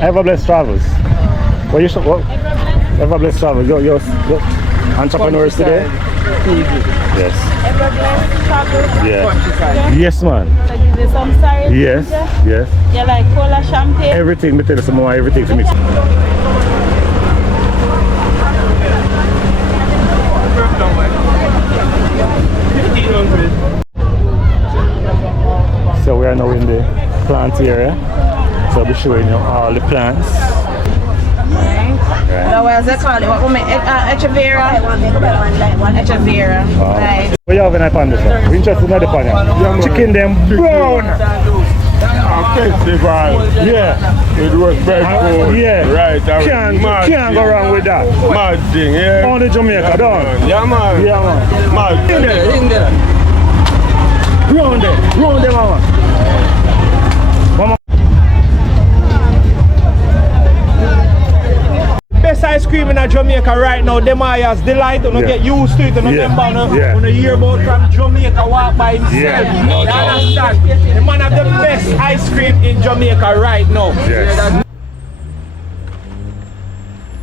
Ever blessed travels. What you should what? Ever blessed travels. You're entrepreneurs today? Yes. Ever blessed travels. Yeah. Yes, man. So give you some sorry. Yes. Yes. You like cola, champagne? Everything. Me tell you some more. Everything for me. So we are now in the plant area. So I'll be showing you all the plants. Right. What they call it? What we make? Echavera. Echavera. Right. What you have in that pan this one? We interested in the pan. Chicken them brown. Festival. Yeah. It was breakfast. Yeah. Right. Can't go wrong with that. Mad thing, yeah. On the Jamaica, done. Yeah, man. Yeah, man. Mad. In there. Round there, mama. Best ice cream in Jamaica right now, them Maya's delight. You get used to it. You remember, you hear about from Jamaica walk by himself. You understand? The man have the best ice cream in Jamaica right now. Yes.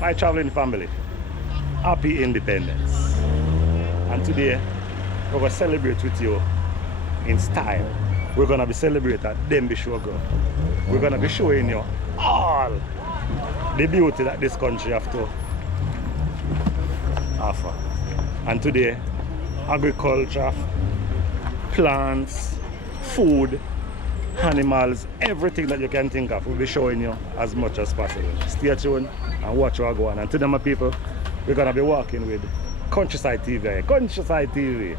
My traveling family, happy independence. And today, we're going to celebrate with you in style. We're going to be celebrating at Denbigh. We're going to be showing you all the beauty that this country has to offer. And today, agriculture, plants, food, animals, everything that you can think of, we'll be showing you as much as possible. Stay tuned and watch what go on. And today, my people, we're going to be walking with Countryside TV. Countryside TV.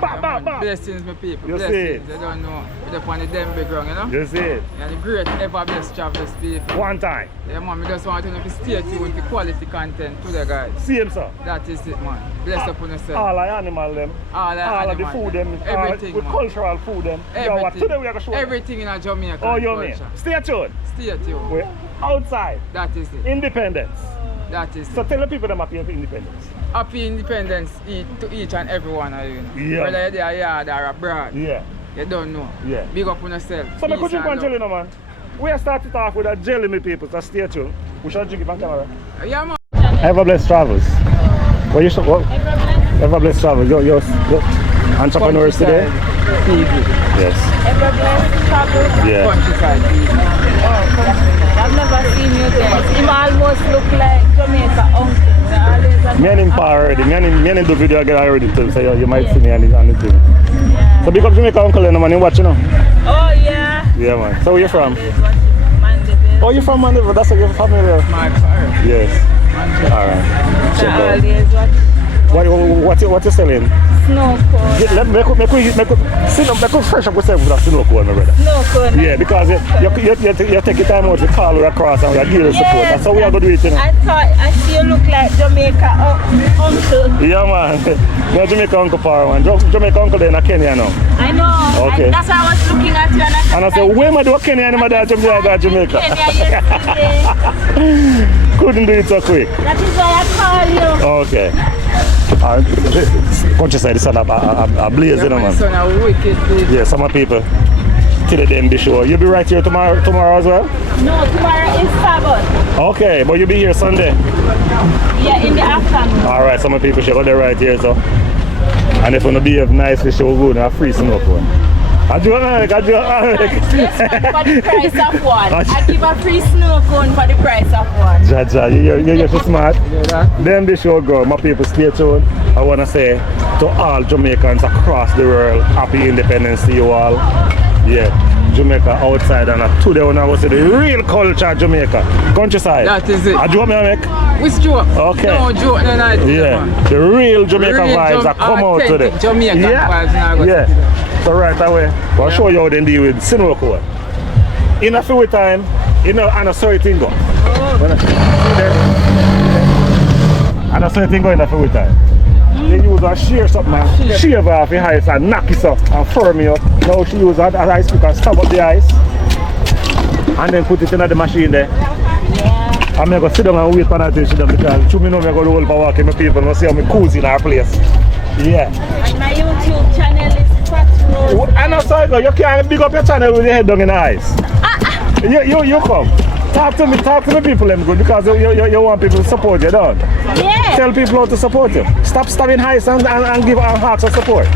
Blessings, my people. You Blessings. see it? They don't know. We're up on the Denbigh ground, you know? You see it? And the great ever best travels people. One time. Yeah, man, we just want to know if you stay tuned for quality content today, guys. See him, sir. That is it, man. Bless upon yourself. All the animal them. All of the food them. Everything, with man. cultural food them. Everything. What? Today we are going to show everything in Jamaica. Oh, you mean? Stay tuned. Stay tuned. We're outside. That is it. Independence. That is So it. tell the people them happy independence. Happy independence to each and every one of you. Yeah. Whether you're there yard or abroad. Yeah. You don't know. Yeah. Big up on yourself. So I Peace could drink and one jelly love. now, man. We are starting off with a jelly, me people, so stay tuned. We shall drink it on camera. Yeah, man. Ever blessed travels. What you should what? Ever blessed travels. You're entrepreneurs today? Yes. Ever blessed travels. Yeah. Countryside. I've never seen you guys. Him almost look like Jamaica uncle. Me and him already. Me and him do video again already too. So you might see me on the thing. Yeah. So big up Jamaica uncle and man, you watching now? Oh yeah. Yeah, man. So where you from? Mandeville. Oh, you're from Mandeville. That's where your family there. My fire. Yes. Alright. Check out. Always What you selling? snow cone. Yeah, make us fresh up yourself with a snow cone, my brother. Snow cone. Yeah, because you take your time out to call her across and we are giving support. That's how we are going to do it, you know. I thought I see you look like Jamaica uncle. Yeah, man. You're Jamaica uncle power, man. Jamaica uncle there in Kenya now. I know. Okay. That's why I was looking at you And I said, where am I doing Kenya and my dad Jamaica? Kenya yesterday. Couldn't do it so quick. That is why I call you. Okay. Countryside is a blaze, you know, man. Son, a wicked place. Yeah, some people to the Denbigh show. You'll be right here tomorrow as well? No, tomorrow is Sabbath. Okay, but you'll be here Sunday? Yeah, in the afternoon. Alright, some people should go there right here, so. And if you want to behave nicely, she'll go and free snow cone. I do Yes, man, for the price of one. I give a free snow cone for the price of one. Jaja, you're so smart. Denbigh show, girl. My people, stay tuned. I want to say to all Jamaicans across the world, happy independence to you all. Yeah, Jamaica outside, and today when I was the real culture of Jamaica. Countryside. That is it. A joke me I make? Which joke? Okay. No joke, no night. Yeah, the real Jamaica vibes are come out today. Jamaican vibes now. Yeah. So right away, I'll show you how they deal with snow cone. In a few time, you know, and a sorry thing go. And a sorry thing go in a few time. They use a shear something and shave off the ice and knock it up and firm it up. Now she use an ice pick and stab up the ice. And then put it in the machine there. Yeah. I'm going to sit down and wait for that till she done because you know I'm going to hold for walking my people and see how I'm cozy in our place. Yeah. And my YouTube channel is Fat Rose. And also, you can't big up your channel with your head down in the ice. You come. Talk to the people them good because you want people to support you, don't? Yeah. Tell people how to support you. Stop stabbing heights and give hearts of support.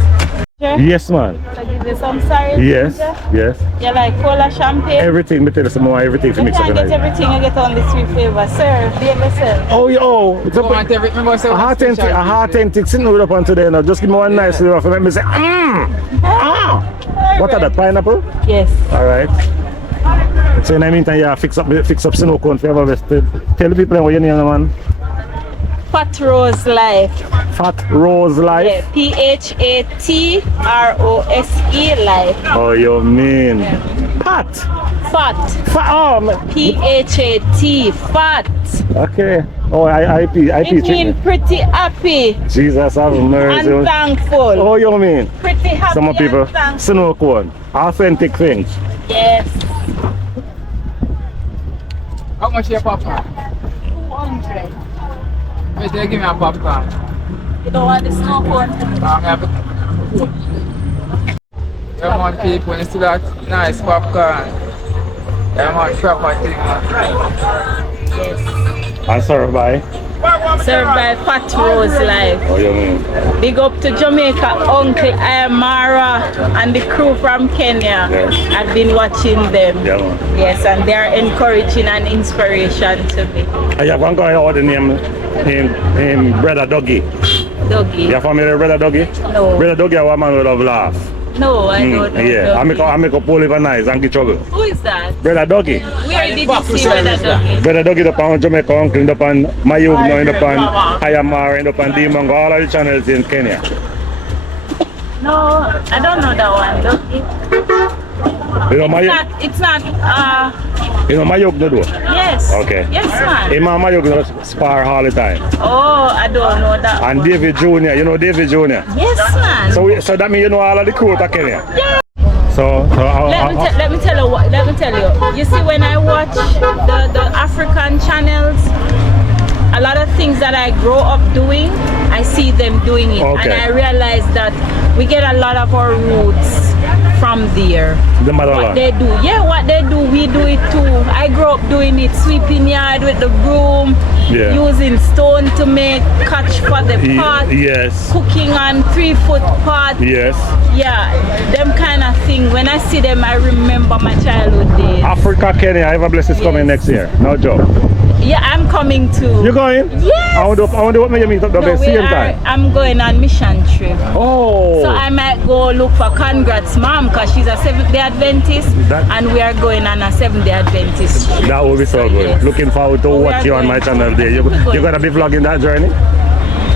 Sure. Yes, man. I give you some sorry. Yes, yes. You like cola, champagne? Everything, me tell you some more, everything for You mix up can't in get it. everything, you get only 3 flavors. Sir, behave yourself. Oh, it's Go on, everything was a hot authentic sitting with up on today now. Just give me one nice flavor for me. Me say, What are that, pineapple? Yes. Alright. So in the meantime, yeah, fix up snow cone for your best. Tell the people what your name, man. Fat Rose Life. Fat Rose Life. Yeah, PHATROSE Life. Oh, you mean Pat? Fat. PHAT. Fat. Okay. Oh, IP It means pretty happy Jesus have mercy. and thankful. Oh, you mean? Pretty happy Some people, and thankful. snow cone, authentic things. Yes. How much your popcorn? 200. Wait, give me a popcorn. You don't want the snow cone? You want people, you see that nice popcorn. You want proper thing. Yes. And served by? Served by Fat Rose Life. Oh, you mean? Big up to Jamaica, Uncle Mara and the crew from Kenya. Yes. I've been watching them. Yeah, man. Yes, and they're encouraging and inspiration to me. I have one guy out the name him Brother Dougie. Dougie. You familiar with Brother Dougie? No. Brother Dougie is a man with love laugh. No, I don't know. Yeah, Dougie. I make a pull even nice and get trouble. Who is that? Brother Dougie. Where did you see Brother Dougie? Brother Dougie up on Jamaica, Uncle up on Mayug, now up on Ayamara, up on Dimongo, all of the channels in Kenya. No, I don't know that one. Dougie. You know It's not, you know Mayug no do? yes. Okay. Yes, man. Him and Mayug no spar all the time. Oh, I don't know that And one. David Jr., you know David Jr.? Yes, man. So that means you know all of the crew of Kenya? Yeah. So Let me tell you. You see, when I watch the African channels, a lot of things that I grow up doing, I see them doing it, Okay. and I realize that we get a lot of our roots from there. the motherland. What they do, what they do, we do it too. I grew up doing it, sweeping yard with the broom, Yeah. using stone to make catch for the pot, Yes. cooking on 3-foot pot. Yes. Yeah, them kind of thing. When I see them, I remember my childhood days. Africa, Kenya, I have a blessing coming next year. No joke. Yeah, I'm coming too. You going? Yes. I want to what you meet up the No, same time. I'm going on mission trip. Oh. So I might go look for Congrats mom because she's a Seventh-day Adventist, and we are going on a Seventh-day Adventist trip. That will be so good. Yes. Looking forward to We watch are you on my going channel to. there. You're gonna be vlogging that journey?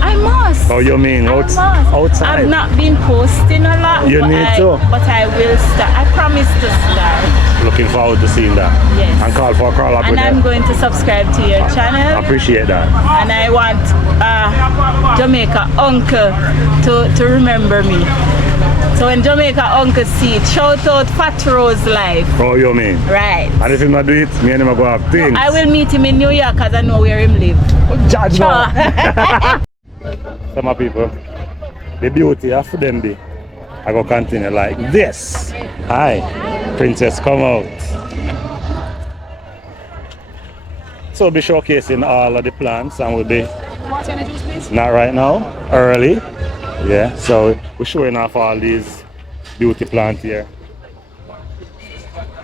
I must. Oh, you mean I must. outside? I've not been posting a lot. You but need to. But I will start. I promise to start. Looking forward to seeing that. Yes. And call for a call up And with I'm you. going to subscribe to your channel. Appreciate that. And I want Jamaica uncle to remember me. So when Jamaica uncle see it, shout out Fat Rose Life. Oh, you mean? Right. And if you not do it, me and him go have things. I will meet him in New York because I know where him live. Judge now. Sure. Some people, the beauty of Denbigh, I go continue like this. Hi, princess, come out. So we'll be showcasing all of the plants, and we'll be not right now, early. Yeah, so we're showing off all these beauty plants here.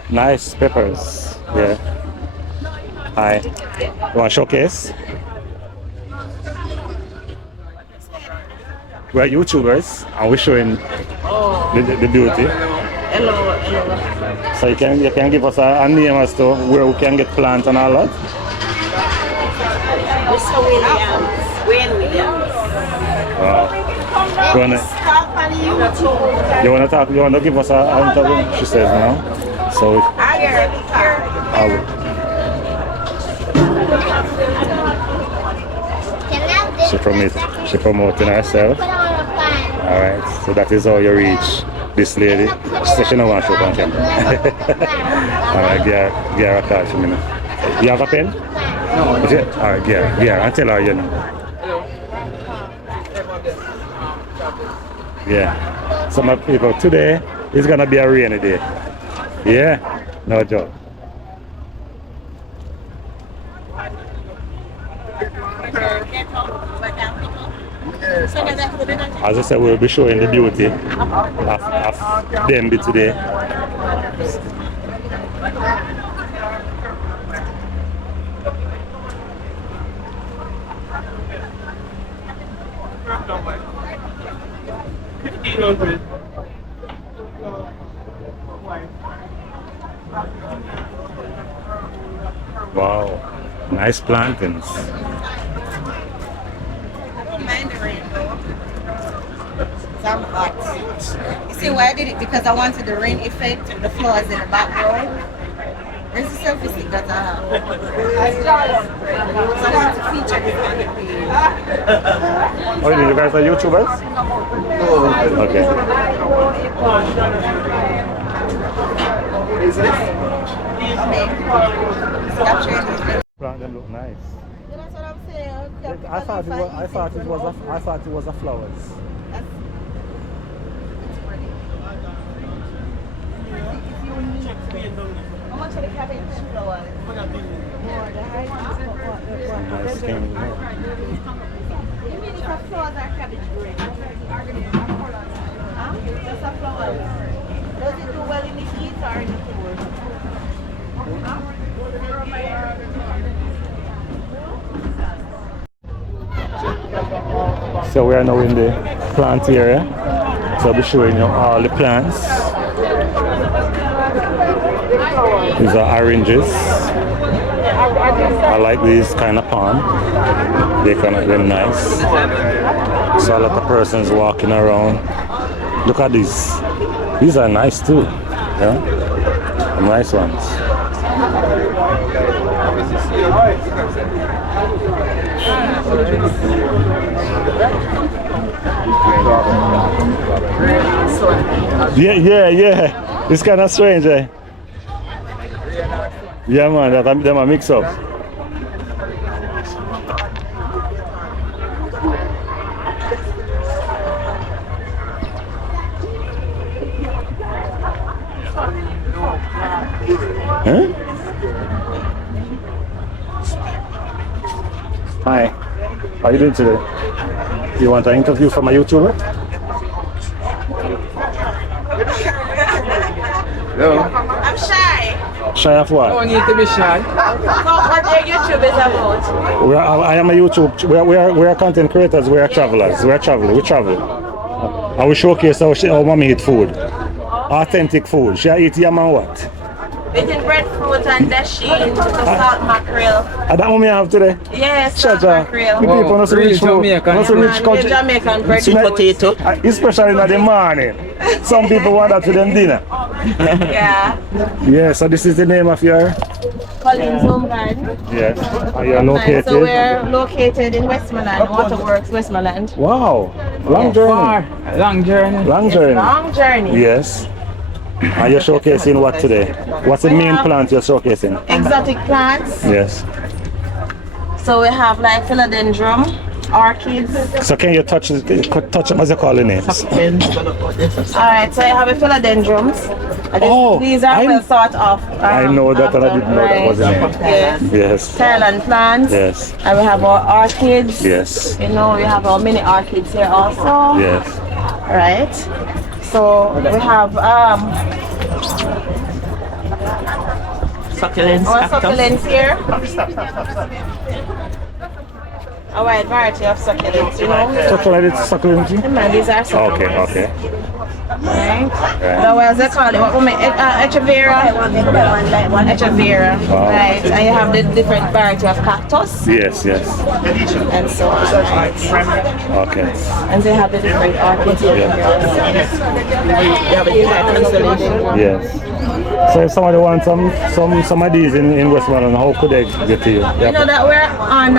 Nice peppers. Yeah. Hi. You want to showcase? We're YouTubers and we're showing the beauty. Hello. So you can give us a name as to where we can get plants and all that. Mr. Williams. Wayne Williams. You wanna talk? You wanna give us an interview? She says now. So she promoting herself. Alright, so that is how you reach this lady. She said she don't want to show on camera. Alright, give her a call for a minute. You have a pen? No. Is it? Alright, give her and tell her you know. Yeah. Some people today is gonna be a rainy day. Yeah, no joke. As I said, we'll be showing the beauty of Denbigh today. Wow, nice plantains. I don't mind the rain though. I'm hot. You see why I did it? Because I wanted the rain effect of the flowers in the background. There's a selfie stick that I have. So I want to feature this on the page. Oh, you guys are YouTubers? Okay. Plant them look nice. That's what I'm saying. I thought it was a flowers. How much are the cabbage flowers? Nice thing. You mean if a flowers are cabbage green? Huh? Just a flower. Does it do well in the heat or in the cold? So we are now in the plant area. So I'll be showing you all the plants. These are oranges. I like these kind of palm. They're nice. So a lot of persons walking around. Look at these. These are nice too. Yeah, nice ones. Yeah. It's kind of strange, eh? Yeah, man, them a mix up. Huh? Hi, how are you doing today? You want an interview from a YouTuber? No. I'm shy. Shy of what? No need to be shy. So what your YouTube is about? I am a YouTube. We are content creators. We are travelers. We are traveling. We travel. And we showcase how mommy eat food. Authentic food. She eat yam and what? Eating breadfruit and dasheen, salt mackerel. That mommy have today? Yes, salt The mackerel. people not so rich food. Jamaican. Not so rich country. Jamaican bread potato. Especially in the morning. Some people want that for them dinner. Yeah. Yeah, so this is the name of your... Colin's Home Garden. Yes. And you're located? So we're located in Westmoreland, Waterworks, Westmoreland. Wow. Long journey. Long journey. Long journey. Long journey. Yes. And you're showcasing what today? What's the main plant you're showcasing? Exotic plants. Yes. So we have like philodendron, orchids. So can you touch them as you call the names? Alright, so I have a philodendrons. Oh, these are well thought of. I know that and I didn't know that was the name. Yes. Yes. Caroline plants. Yes. And we have our orchids. Yes. You know, we have our mini orchids here also. Yes. Right. So we have succulents, our succulents here. A wide variety of succulents, you know. Succulent? Man, these are succulents. Okay. Right. Otherwise, they call it what we make echavera. Echavera. Wow. Right. And you have the different variety of cactus. Yes. And so on. Right. Okay. And they have the different orchids here. Yes. So if somebody wants some of these in Westmoreland, how could they get to you? You know that we're on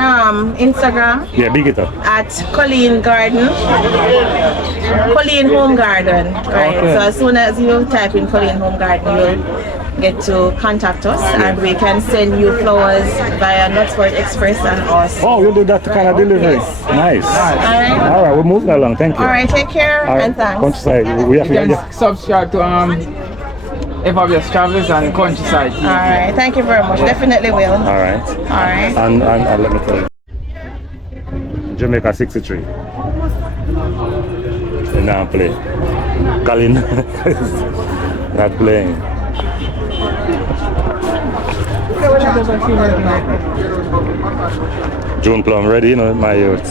Instagram. Yeah, big it up. At Colleen Garden. Colleen Home Garden. Right. Okay. So as soon as you type in Colleen Home Garden, you'll get to contact us and we can send you flowers via Nutsport Express and us. Oh, you do that kind of delivery? Yes. Nice. All right, we're moving along. Thank you. All right, take care All right. and thanks. Countryside. We have You can subscribe to Everest Travels and Countryside TV. Alright, thank you very much. Definitely will. Alright. Alright. And let me tell you. Jamaica 63. They now play. Colin not playing. June plum ready, you know, my youth.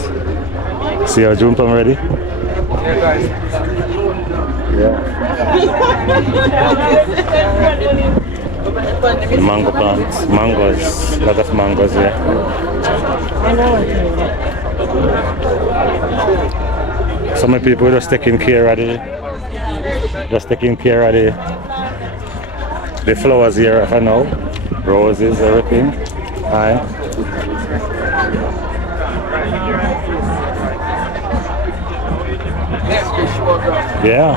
See how June plum ready? Yeah, guys. Yeah. The mango plants, mangoes, lot of mangoes here. Some people just taking care of the flowers here, if I know. Roses, everything. Aye. Yeah.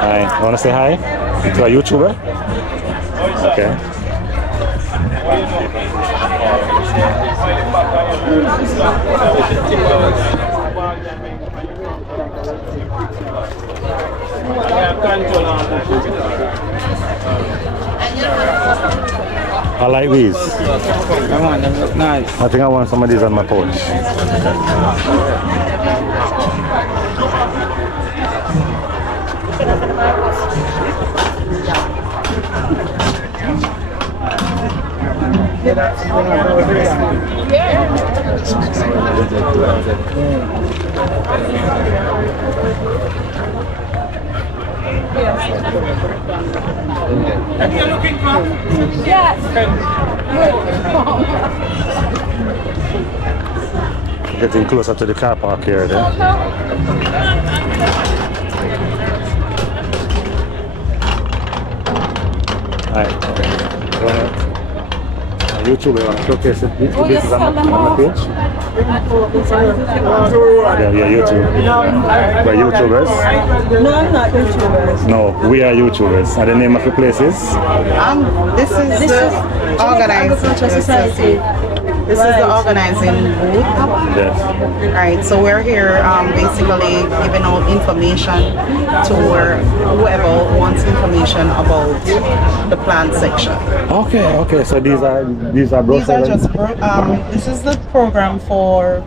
Hi. Want to say hi to a YouTuber? Okay. I like these. Come on, them look nice. I think I want some of these on my pouch. Are you looking for? Getting closer to the car park here then. Alright. YouTube, you want to showcase it? This is on the page? Yeah, YouTube. We're YouTubers? No, I'm not YouTubers. No, we are YouTubers. And the name of the place is? This is the organizing society. This is the organizing booth. Yes. Right, so we're here basically giving out information to whoever wants information about the plant section. Okay. So these are These brochures. are just this is the program for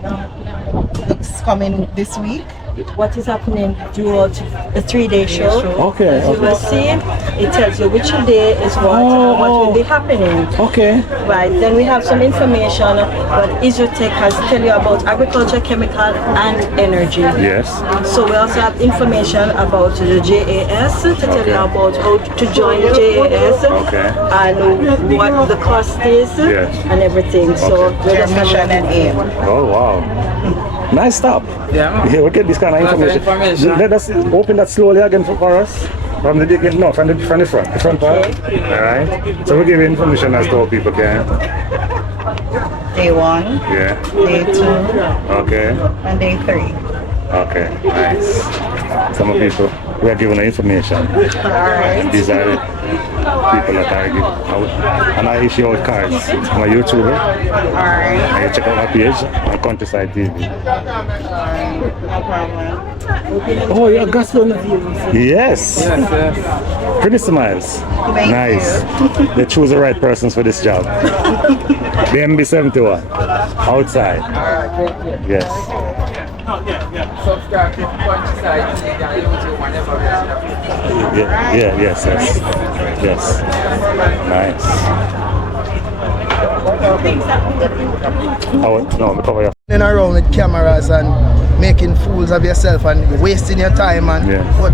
that's coming this week. What is happening throughout the 3-day show. Okay. As you will see, it tells you which day is what will be happening. Okay. Right, then we have some information what Isotech has to tell you about agriculture, chemical and energy. Yes. So we also have information about the JAS to tell you about how to join the JAS and what the cost is and everything. So Their mission and aim. Oh wow. Nice stop. Yeah. We get this kind of information. Let us open that slowly again for us. From the beginning, no, from the front, the front part. Alright. So we give you information as to how people can. Day 1, day 2, Okay. and day 3. Okay. Nice. Some people we are giving the information. Alright. These are the people that I give out. And I issue out cards. I'm a YouTuber. Alright. And you check out my page on Countryside TV. No problem. Oh, you're gospel. Yes. Yes. Pretty smiles. Thank Nice. They choose the right persons for this job. The MB71. Outside. Yes. Subscribe to Countryside TV and YouTube whenever we have. Yes. Nice. Oh, no, me cover your. Around with cameras and making fools of yourself and wasting your time and put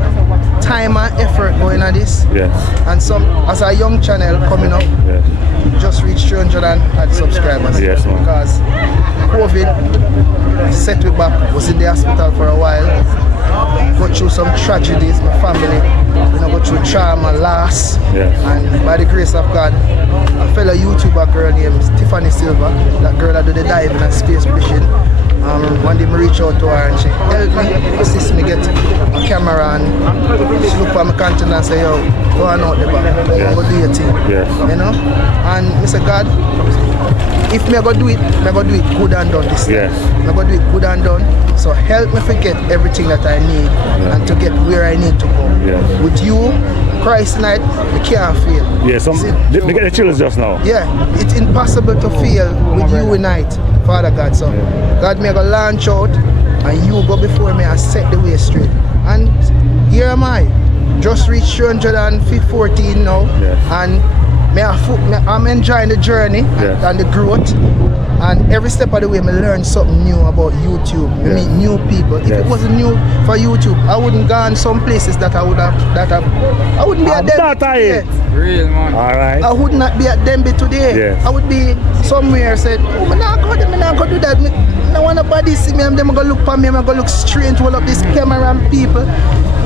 time and effort going at this. Yes. And some as a young channel coming up, just reached 300 and had subscribers. Yes, man. Because COVID set me back, was in the hospital for a while, go through some tragedies, my family, go through trauma, loss, and by the grace of God, a fellow YouTuber girl named Tiffany Silva, that girl that do the diving and space fishing, one day I reach out to her and she helped me, assist me get a camera and she look at my content and say, yo, go on out there, go do your thing, you know? And I say, God, if me go do it good and done this Yes. time. I go do it good and done. So help me forget everything that I need and to get where I need to go. Yeah. With you, Christ night, we can't fail. Yeah, they get the chills just now. Yeah, it's impossible to fail with you unite, Father God. So God may go launch out and you go before me and set the way straight. And here am I, just reached 314 now, and I'm enjoying the journey and the growth. And every step of the way, I learn something new about YouTube. I meet new people. If it wasn't new for YouTube, I wouldn't go on some places that I would have. I wouldn't be at Denbigh. Real man. All right. I would not be at Denbigh today. Yes. I would be somewhere said, oh, I'm not going to do that. I want nobody see me. I'm going to look for me. I'm going to look strange. All of this camera and people.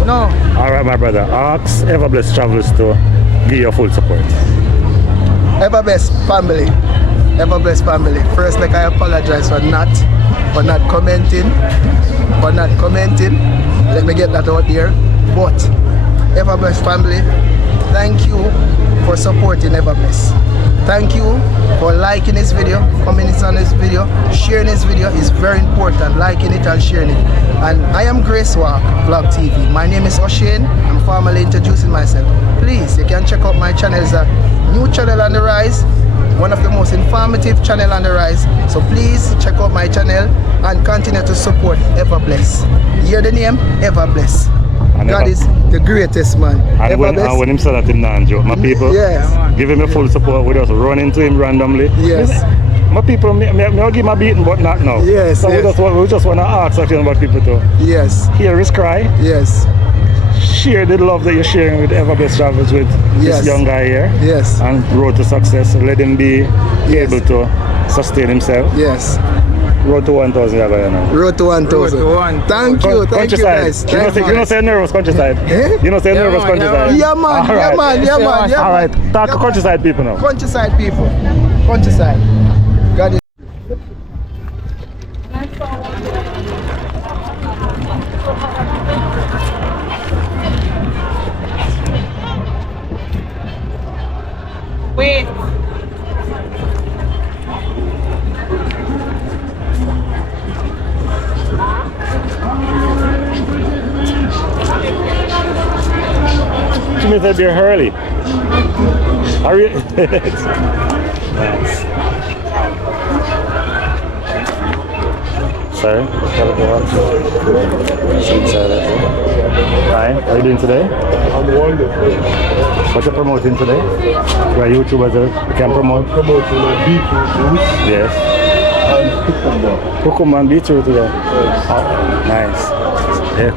No. All right, my brother. Ask Everblessed Travels to give your full support. Everblessed family. Everblessed family. First, like I apologize for not commenting. Let me get that out there. But Everblessed family, thank you for supporting Everblessed. Thank you for liking this video, commenting on this video, sharing this video is very important. Liking it and sharing it. And I am Grace Walk Vlog TV. My name is O'Shane. I'm formally introducing myself. Please, you can check out my channel. It's a new channel on the rise. One of the most informative channel on the rise. So please check out my channel and continue to support Everblessed. Hear the name? Everblessed. God is the greatest man. And when him said that in Nanjo, my people give him a full support. We just run into him randomly. Yes. My people, I'll give my beating, but not now. Yes. So we just want to ask actually about people to hear his cry. Yes. Share the love that you're sharing with Everblessed Travels with this young guy here. Yes. And road to success. Let him be able to sustain himself. Yes. Road to 1,000 Road to 1,000. Thank you guys. You know say nervous countryside. You know say nervous countryside. Yeah man. All right, talk to countryside people now. Countryside people. Countryside. God is Wait. You mean that they're early? Are you? Nice. Sorry? Hi, how are you doing today? I'm wonderful. What you promoting today? You are YouTubers, you can promote? Promoting my beetroot juice Yes. and cucumber. Cucumber and beetroot today? Yes. Oh, nice. Yeah.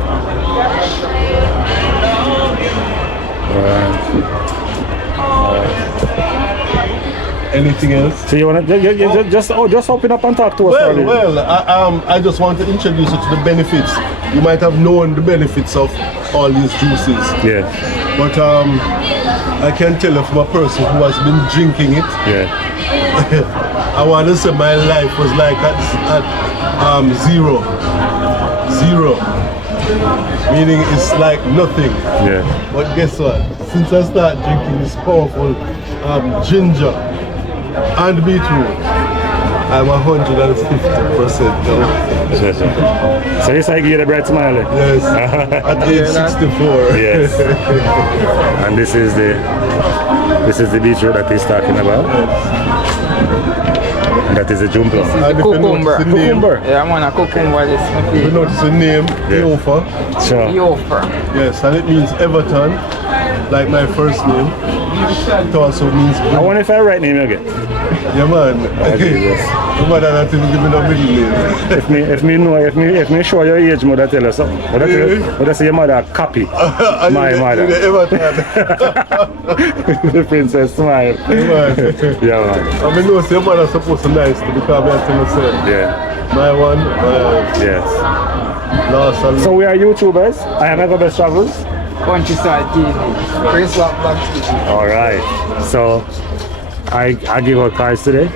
Anything else? So you want to just open up and talk to us? I just want to introduce you to the benefits. You might have known the benefits of all these juices. Yeah. But I can tell you from a person who has been drinking it. Yeah. I want to say my life was like at zero. Meaning it's like nothing. Yeah. But guess what? Since I started drinking this powerful ginger and beetroot, I'm 150% now. So this I give you the bright smile. Yes. At age 64. Yes. And this is the beetroot that he's talking about. That is a jumbo. Cucumber. Yeah, I'm on a cucumber. If you notice the name, Yofa. Sure. Yofa. Yes, and it means Everton, like my first name. It also means I wonder if I write name you get. Yeah man. Yes. Your mother not even give me no middle name. if me show your age, mother tell us something. But I say your mother copy my mother. The princess smile. Yeah man. I mean, no, your mother supposed to nice to become a myself. Yeah. My one. Yes. Last and So we are YouTubers. I am Everblessed Travels. Countryside TV. Grace Walk Vlog TV. All right. So I give out cards today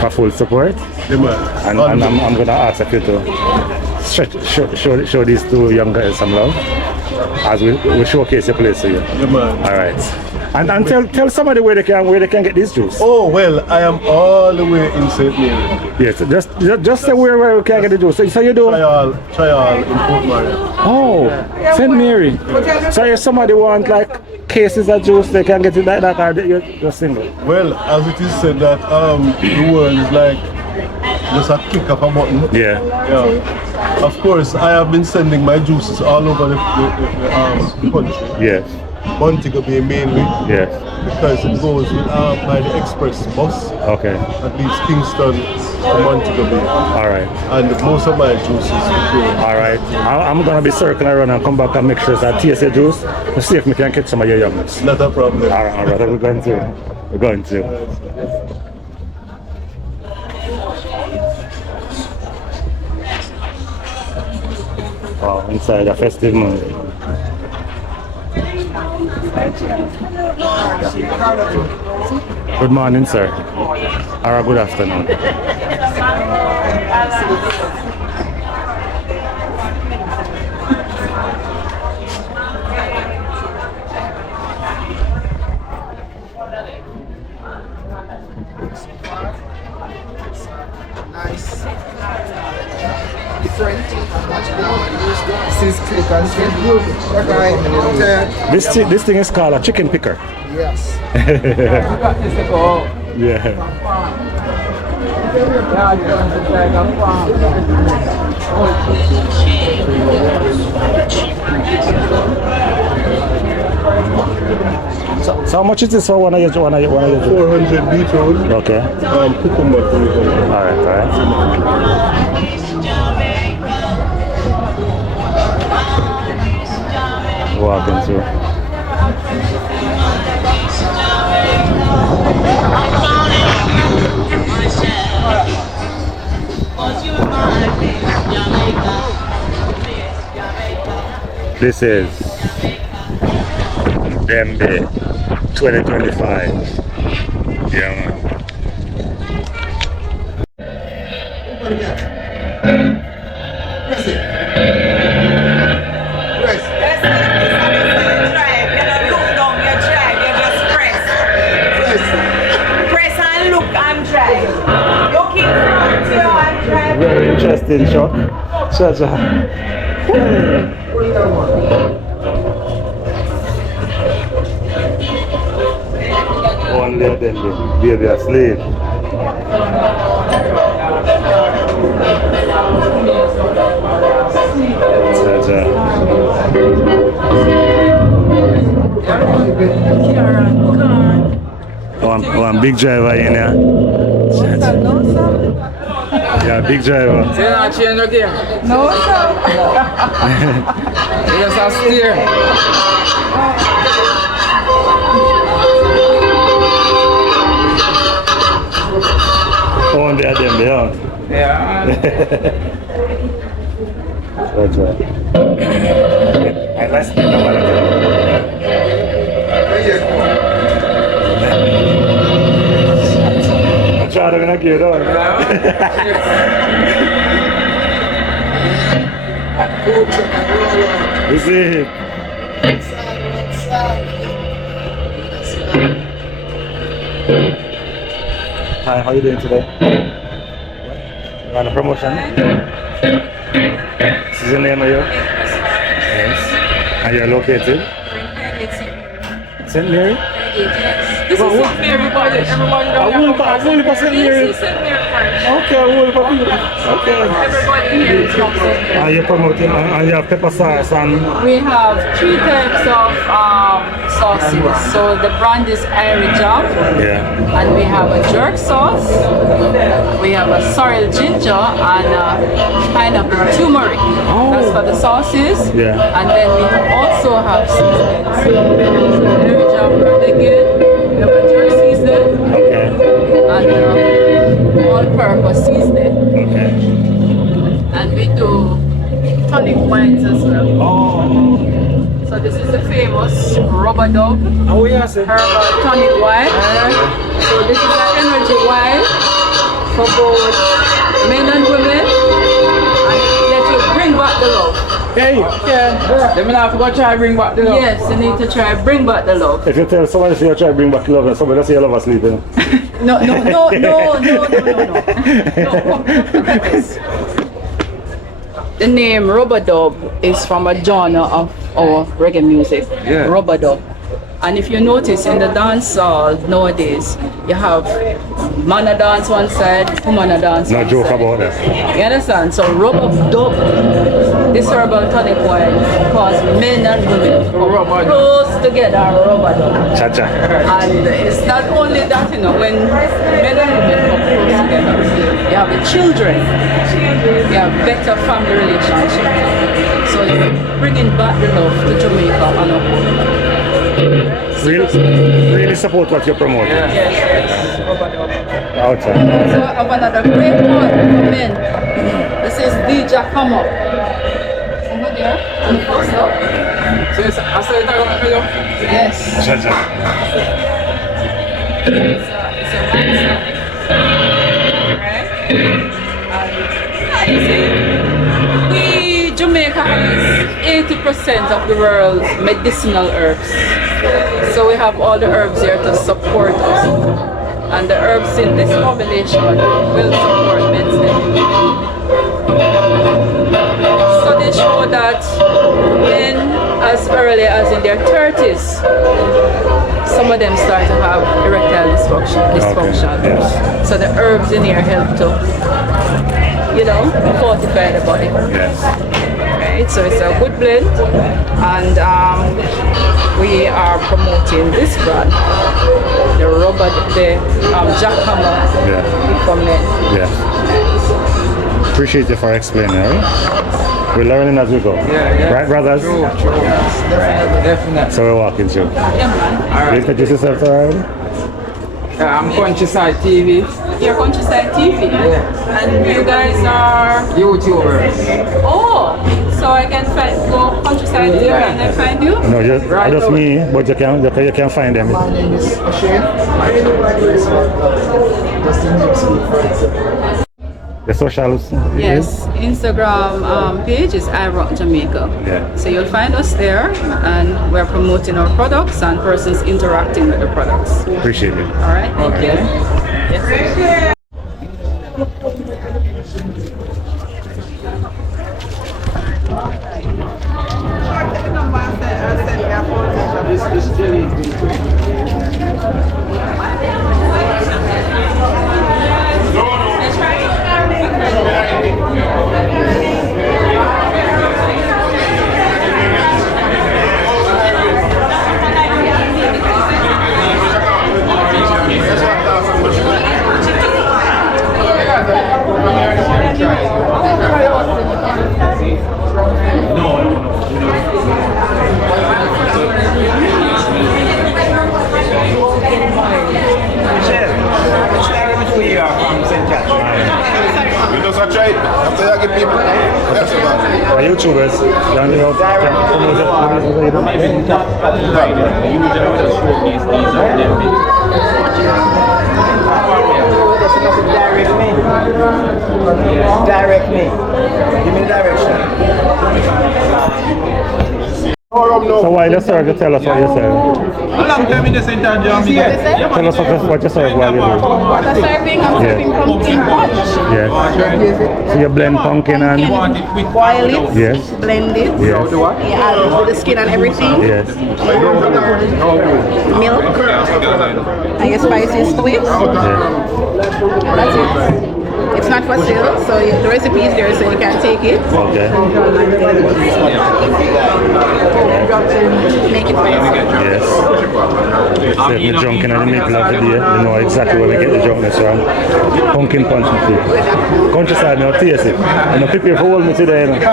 for full support. yeah, man. And I'm gonna ask you to show these two young guys some love. as we showcase your place to you. Yeah, man. All right. And tell somebody where they can get this juice. Oh well, I am all the way in St. Mary. Yes, just say where we can get the juice. So you do. Try all in Port Maria. Oh, St. Mary. So if somebody want like cases of juice, they can get it like that, or you're single. Well, as it is said that the world is like just a click of a button. Yeah. Yeah. Of course, I have been sending my juices all over the country. Yes. Montego Bay mainly. Yes. Because it goes with, by the express bus. Okay. That leaves Kingston to Montego Bay. All right. And most of my juices will go. All right. I'm gonna be circling around and come back and make sure that I taste your juice to see if we can catch some of your youngness. Not a problem. All right. We're going to. Oh, inside a festive mood. Good morning, sir. Or good afternoon. Nice. Different. This is click and see. This thing is called a chicken picker. Yes. Yeah. So how much is this for one of your 400 beetroot. Okay. Cucumber. All right. Walking through. This is Denbigh 2025. Yeah, man. Very interesting shot. Only then the baby asleep. Oh, I'm big driver in here. Yeah, big driver. So you're not change your gear? No, sir. You just have steer. Oh, and they are them, Yeah. That's right. I like to know what I'm trying to get it on. You see it? Hi, how are you doing today? You want a promotion? This is the name of you? Yes. And you're located? St. Mary? This is St. Mary, everybody St. Mary. Okay, okay. Everybody here is from St. Mary. Are you promoting, and you have pepper sauce and... We have 3 types of sauces. So the brand is Irish Jam. Yeah. And we have a jerk sauce. We have a sorrel ginger and pineapple turmeric. Oh. That's for the sauces. Yeah. And then we also have seasonings. So Irish Jam again. We have a jerk seasoning. Okay. And all-purpose seasoning. Okay. And we do tonic wines as well. Oh. So this is the famous rubber dub Oh, yes. herbal tonic wine. So this is an energy wine for both men and women, and let you bring back the love. Hey, yeah. Let me not forget to try bring back the love. Yes, you need to try bring back the love. If you tell someone to try bring back love and somebody else say you love asleep, you know? No. Look at this. The name Rub-a-Dub is from a genre of our reggae music. Yeah. Rub-a-Dub. And if you notice in the dance hall nowadays, you have man a dance one side, woman a dance no one joke side. about that. You understand? So Rub-a-Dub, this herbal tonic wine, cause men and women close together and rub-a-dub. Cha-cha. And it's not only that, you know, when men and women come close together, you have the children, you have better family relationships. So you're bringing back the love to Jamaica on a whole. Really support what you promote. Yes. Outside. So I have another great one for men. This is DJ Come Up. Over there, on the first up. So I saw you talking about video? Yes. Cha-cha. It's a we Jamaica has 80% of the world's medicinal herbs. So we have all the herbs here to support us. And the herbs in this combination will support men's health. Studies show that men as early as in their 30s, some of them start to have erectile dysfunction. Okay. Yes. So the herbs in here help to, you know, fortify the body. Yes. Right, so it's a good blend, and we are promoting this brand, the Jackhammer for men. Yeah. Appreciate you for explaining, right? We're learning as we go. Yeah. Right, brothers? True. Definitely. So we're walking through. Yeah, man. All right. You introduce yourself already? I'm Countryside TV. You're Countryside TV? Yeah. And you guys are? YouTubers. Oh, so I can go Countryside TV and I find you? No, just me, but you can find them. My name is O'Shea. The socials? Yes, Instagram page is iRock Jamaica. Yeah. So you'll find us there, and we're promoting our products and persons interacting with the products. Appreciate it. All right, thank you. Yes, sir. YouTubers, Direct me. Give me direction. So while you serve, you tell us what you serve. How long time in the center, Jamaica? Tell us what you serve while you do. What I'm serving, I'm serving pumpkin punch. Yes. So you blend pumpkin and Boil it, yes. blend it, Yes. add with the skin and everything, Yes. milk, and your spices to it. Yes. And that's it. It's not for sale, so the recipe is there, so you can take it. Okay. Make it for yourself. Yes. Set me drunk in the middle of the day. You know exactly where we get the drunkness from. Pumpkin punch me too. Countryside, now taste it. And the people who hold me today. You know.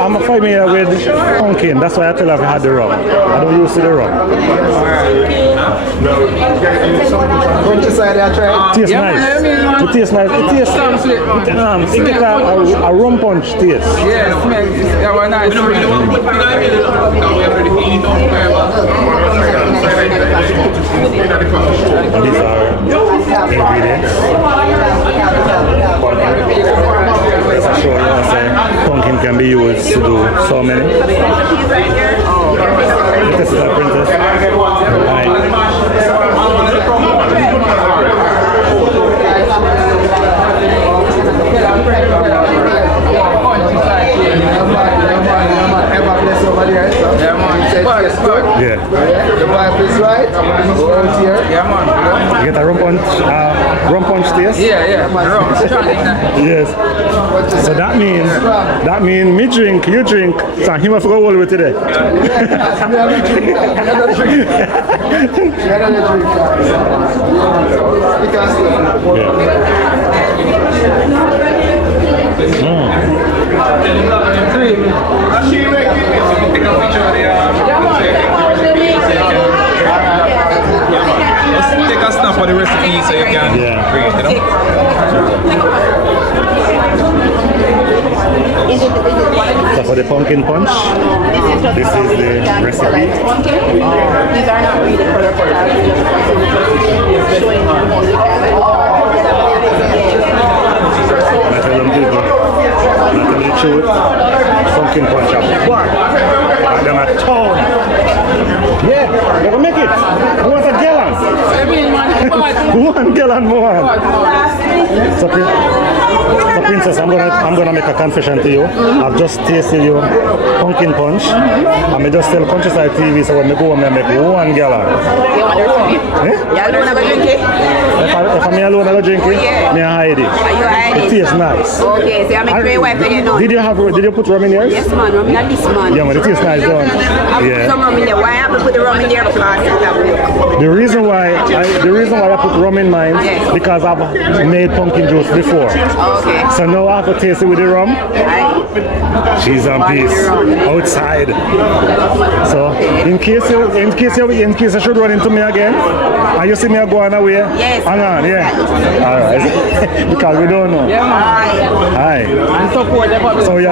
I'm familiar with pumpkin, that's why I tell her I had the rum. I don't use the rum. Countryside, I try. Tastes nice. It tastes nice. It tastes it gets a rum punch taste. Yes, that was nice. These are ingredients. Let's show you how pumpkin can be used to do so many. This is our princess. Hi. Yeah. The wife is right. Go out here. Yeah, man. You get a rum punch taste? Yeah. Rum. Yes. So that means me drink, you drink, so him have to go all the way today. Take a snap of the recipe so you can bring it, So for the pumpkin punch, this is the recipe. These are not really for the I tell them people, not tell the truth, pumpkin punch up. What? And them at town. Yeah, you can make it. Who wants a gallon? 1 gallon more. So princess, I'm gonna make a confession to you. I've just tasted your pumpkin punch. I may just tell Countryside TV, so when I go home, I make 1 gallon. You want the recipe? You alone have a drink it? If I'm alone, I drink it. Me hide it. Are you hide it? It tastes nice. Okay, so I make my wife again now. Did you put rum in yours? Yes, man. Rum in this man. Yeah, man, it tastes nice, don't it? I put some rum in there. Why I have to put the rum in there? Because it's a book. The reason why I put rum in mine because I've made pumpkin juice before. Okay. So now I have to taste it with the rum. She's on peace outside. So in case you should run into me again, and you see me going away, yes. Hang on, yeah. Alright. Because we don't know. Hi. So you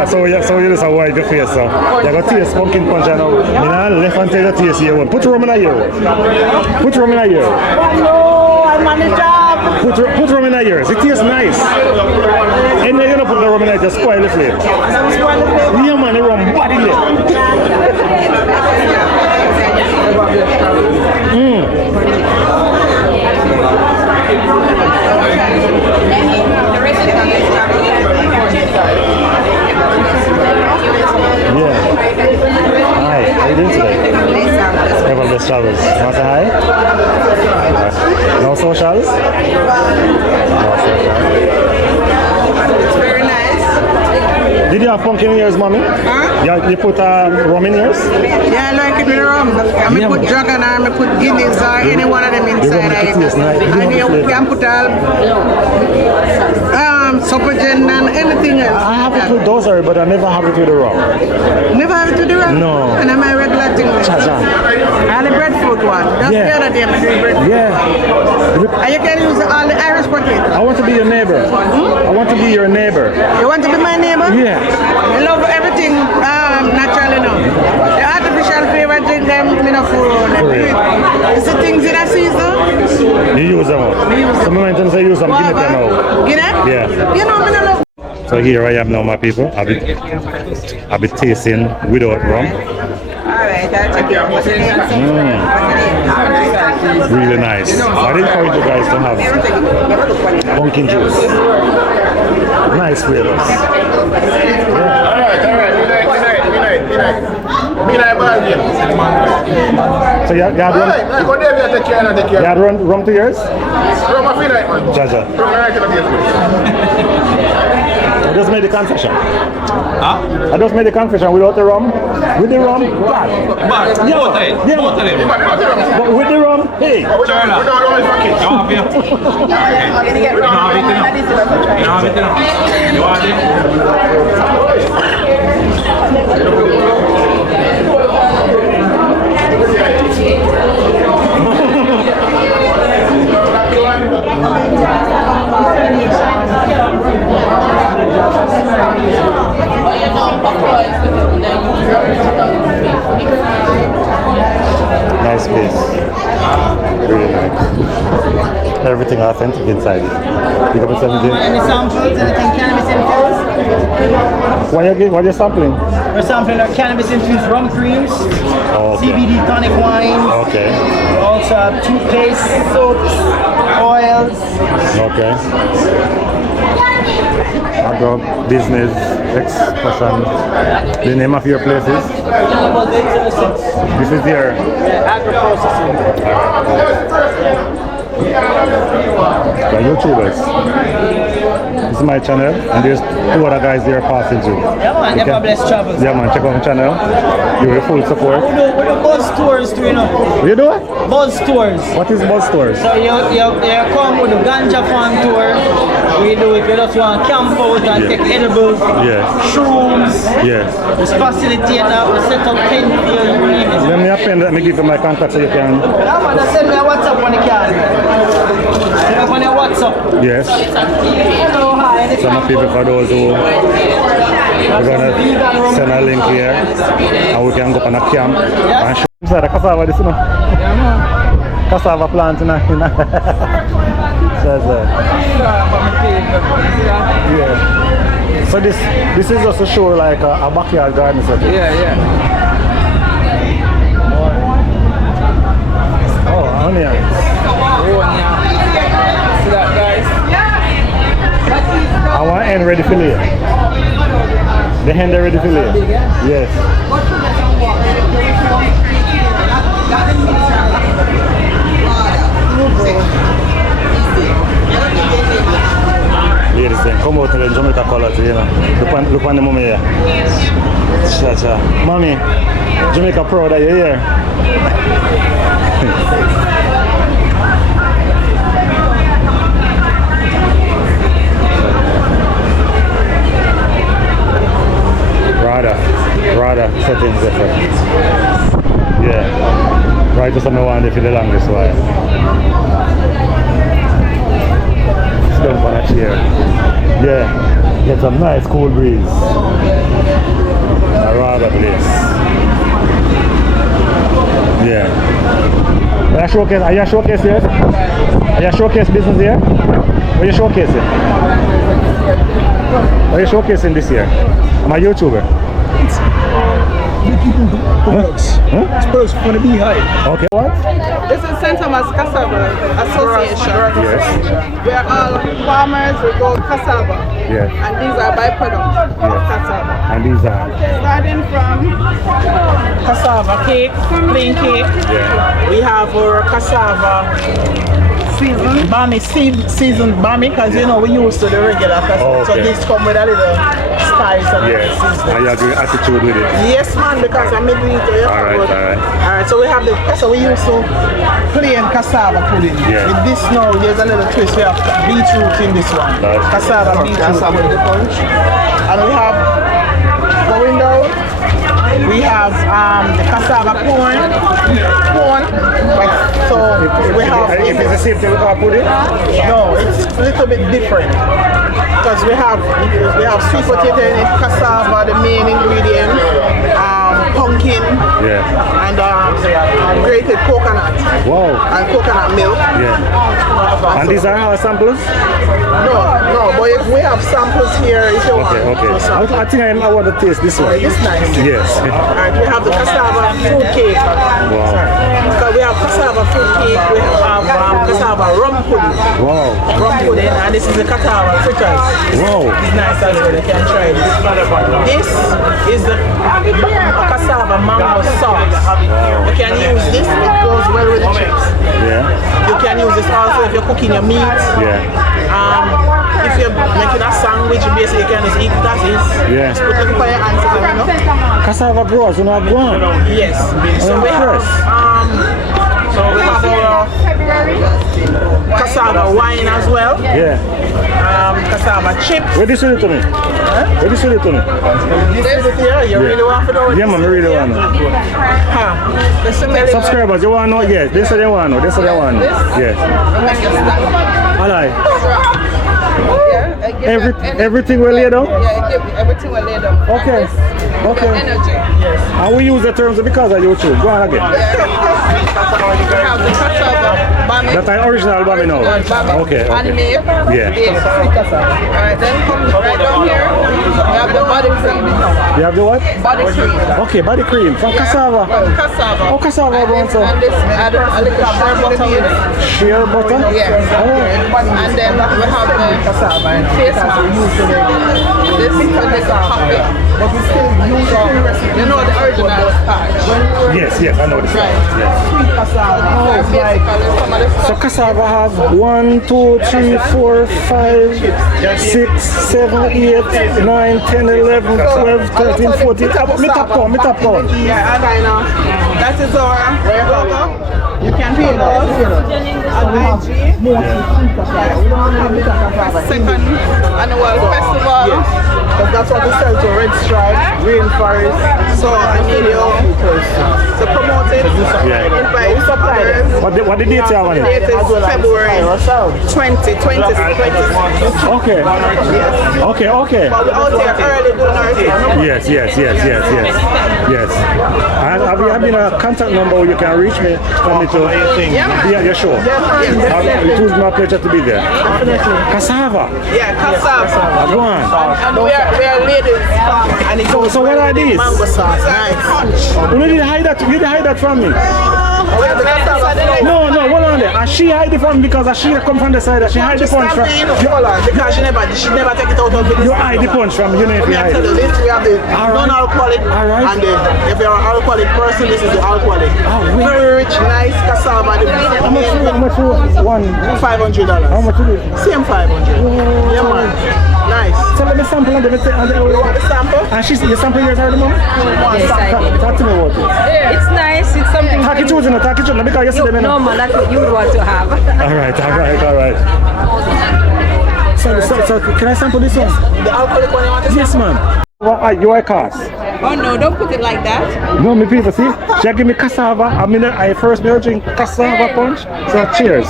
just avoid the face. So you got taste pumpkin punch now. Left and take the taste here. Put rum in a ear. Put rum in a ear. No, I'm on the job. Put rum in a ears. It tastes nice. And then you don't put the rum in it, just spoil the flavor. Yeah, man, the rum body Yeah. Hi, how are you doing today? Have a best travels. Want to say hi? No socials? No socials. It's very nice. Did you have pumpkin in yours, mommy? Huh? You put rum in yours? Yeah, I like it with rum. I put dragon or I put Guinness or any one of them inside. And you can put Sopogen and anything else. I have it with those, but I never have it with the rum. Never have it with the rum? No. And I'm a regular thing. And the breadfruit one. That's the other day I'm doing breadfruit. Yeah. And you can use all the Irish potato. I want to be your neighbor. I want to be your neighbor. You want to be my neighbor? Yeah. I love everything naturally now. The artificial flavor drink them in a food. It's the things in a season. You use them all. Some moments I use them. Give it now. Guinea? Yeah. You know me no love. So here I am now, my people. I'll be tasting without rum. Alright, I'll take it. What's the name? Really nice. I encourage you guys to have pumpkin juice. Nice flavors. So you had rum to yours? Jaja. I just made the confession. Huh? I just made the confession without the rum. With the rum, bad. But with the rum, hey. Nice Nice place. Really nice. Everything authentic inside it. You got something? Any samples? Anything cannabis infused? What are you sampling? We're sampling our cannabis infused rum creams, Okay. CBD tonic wine. Okay. We also have toothpaste, soaps, oils. Okay. Agro business expression. The name of your place is? This is your Agro processing. the YouTubers. This is my channel, and there's 2 other guys there passing through. Yeah man, never bless travels. Yeah man, check out my channel. Give it full support. We do buzz tours too, you know. What you do? Buzz tours. What is buzz tours? So you come with the ganja farm tour. We do if you just want to camp out and take edibles, shrooms. Yes. We facilitate that, we set up tent for you, you name it. Let me append, let me give you my contact so you can. Yeah man, just send me a WhatsApp when you can. Send me on your WhatsApp. Yes. Hello, hi. Some people, for those who we're gonna send a link here and we can go on a camp and show inside the cassava this, you know. Cassava plant, you know. Yeah. So this is just to show like a backyard garden. Yeah. Oh, onions. See that, guys? I want hen ready for lay. The hen they ready for lay. Yes. Ladies, then come out to the Jamaica color, you know. Look on the mommy here. Cha. Mommy, Jamaica proud that you're here. Rather settings effort. Yeah. Right to something one day for the longest while. Sit down on a chair. Yeah. Get some nice cool breeze. A rather place. Yeah. Are you showcase here? Are you showcase business here? What are you showcasing? What are you showcasing this year? I'm a YouTuber. Products for the beehive. Okay. What? This is St. Thomas Cassava Association. Yes. We are all farmers who grow cassava. Yes. And these are byproducts of cassava. And these are? Starting from Cassava cake, plain cake. Yeah. We have our cassava seasoned bami, because you know we used to the regular cassava. So this come with a little spice and and you have your attitude with it. Yes man, because I'm making it. Alright, so we have we used to plain cassava pudding. Yeah. With this now there's a little twist. We have beetroot in this one. Cassava beetroot with the punch. And we have going down. We have the cassava corn. So we have. If it's the same thing with our pudding? No, it's a little bit different because we have sweet potato in it, cassava, the main ingredient, pumpkin, and grated coconut. Wow. And coconut milk. Yeah. And these are our samples? No, but we have samples here if you want. Okay. I think I want to taste this one. It's nice. Yes. Alright, we have the cassava fruit cake. Wow. So we have cassava fruit cake, we have cassava rum pudding. Wow. Rum pudding, and this is the cassava fritters. Wow. It's nice as well, you can try this. This is the cassava mango sauce. You can use this, it goes well with the chips. Yeah. You can use this also if you're cooking your meat. Yeah. If you're making a sandwich, basically you can just eat it as is. Yeah. Just put it for your hands, you know. Cassava grows, you know, one. Yes. So we have our cassava wine as well. Yeah. Cassava chips. Where this it to me? Where this it to me? This is it here. You really want to know? Yeah, man, I really want to know. Subscribers, you want to know? Yes, this is they want to know. This is they want to know. Yes. Alright. Everything will lay down? Yeah, everything will lay down. Okay. Okay. Energy. Yes. And we use the terms because of YouTube. Go on again. We have the cassava, bami. That are original bami now. Okay. Handmade. Yeah. Yes. Alright, then come right down here. We have the body cream. You have the what? Body cream. Okay, body cream from cassava. Cassava. Oh, cassava brown so. And this add a little shea butter with it. Shea butter? Yes. Oh. And then we have the cassava and face mask. This is the coffee. But we still use you know the original starch. Yes, I know this. Right. Yes. Sweet cassava. So cassava have 1, 2, 3, 4, 5, 6, 7, 8, 9, 10, 11, 12, 13, 14. Me top pound. Yeah, and I know. That is our logo. You can pay us on IG. Second annual festival. Because that's what we sell to Red Stripe, Rainforest. So I need you to promote it. Invite others. What the date you have on The it? date is February 2020. Okay. Yes. Okay. But we're out here early doing our thing. Yes. And have you been a contact number where you can reach me for me to be at your show? It was my pleasure to be there. Cassava. Yeah, cassava. Go on. And we are ladies. And it So what are these? mango sauce. Nice. You didn't hide that. You didn't hide that from me. We have the cassava. No, hold on there. And she hide it from me because she come from the side. She hide the punch from. Hold on, because she never take it out of the You hide the punch from me. You know if you hide. tell you this, we have the non-alcoholic and if you're an alcoholic person, this is the alcoholic. Very rich, nice cassava. How much one? $500. How much is it? Same 500. Yeah, man. Nice. So let me sample and then You want the sample? and she's you sample yours already, mom? Yes, I did. Talk to me about it. It's nice. It's something. Talk it to me, because yesterday, man. No, man, that's what you would want to have. All right. So can I sample this one? The alcoholic one you want to Yes, ma'am. You are a cast. Oh no, don't put it like that. No, me people, see? She give me cassava. I first drink cassava punch. So cheers.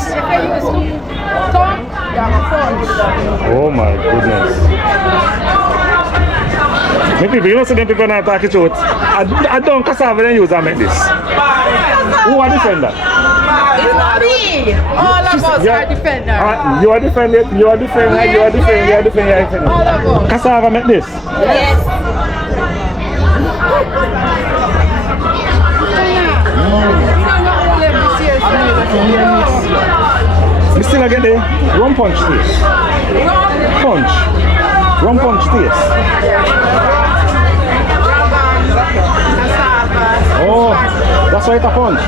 Oh my goodness. Me people, you know, so them people not talking truth. I don't cassava then use and make this. Who are defender? It's not me. All of us are defenders. You are defending. All of us. Cassava make this. Yes. We still get the rum punch taste. Rum punch taste. Oh, that's why it's a punch.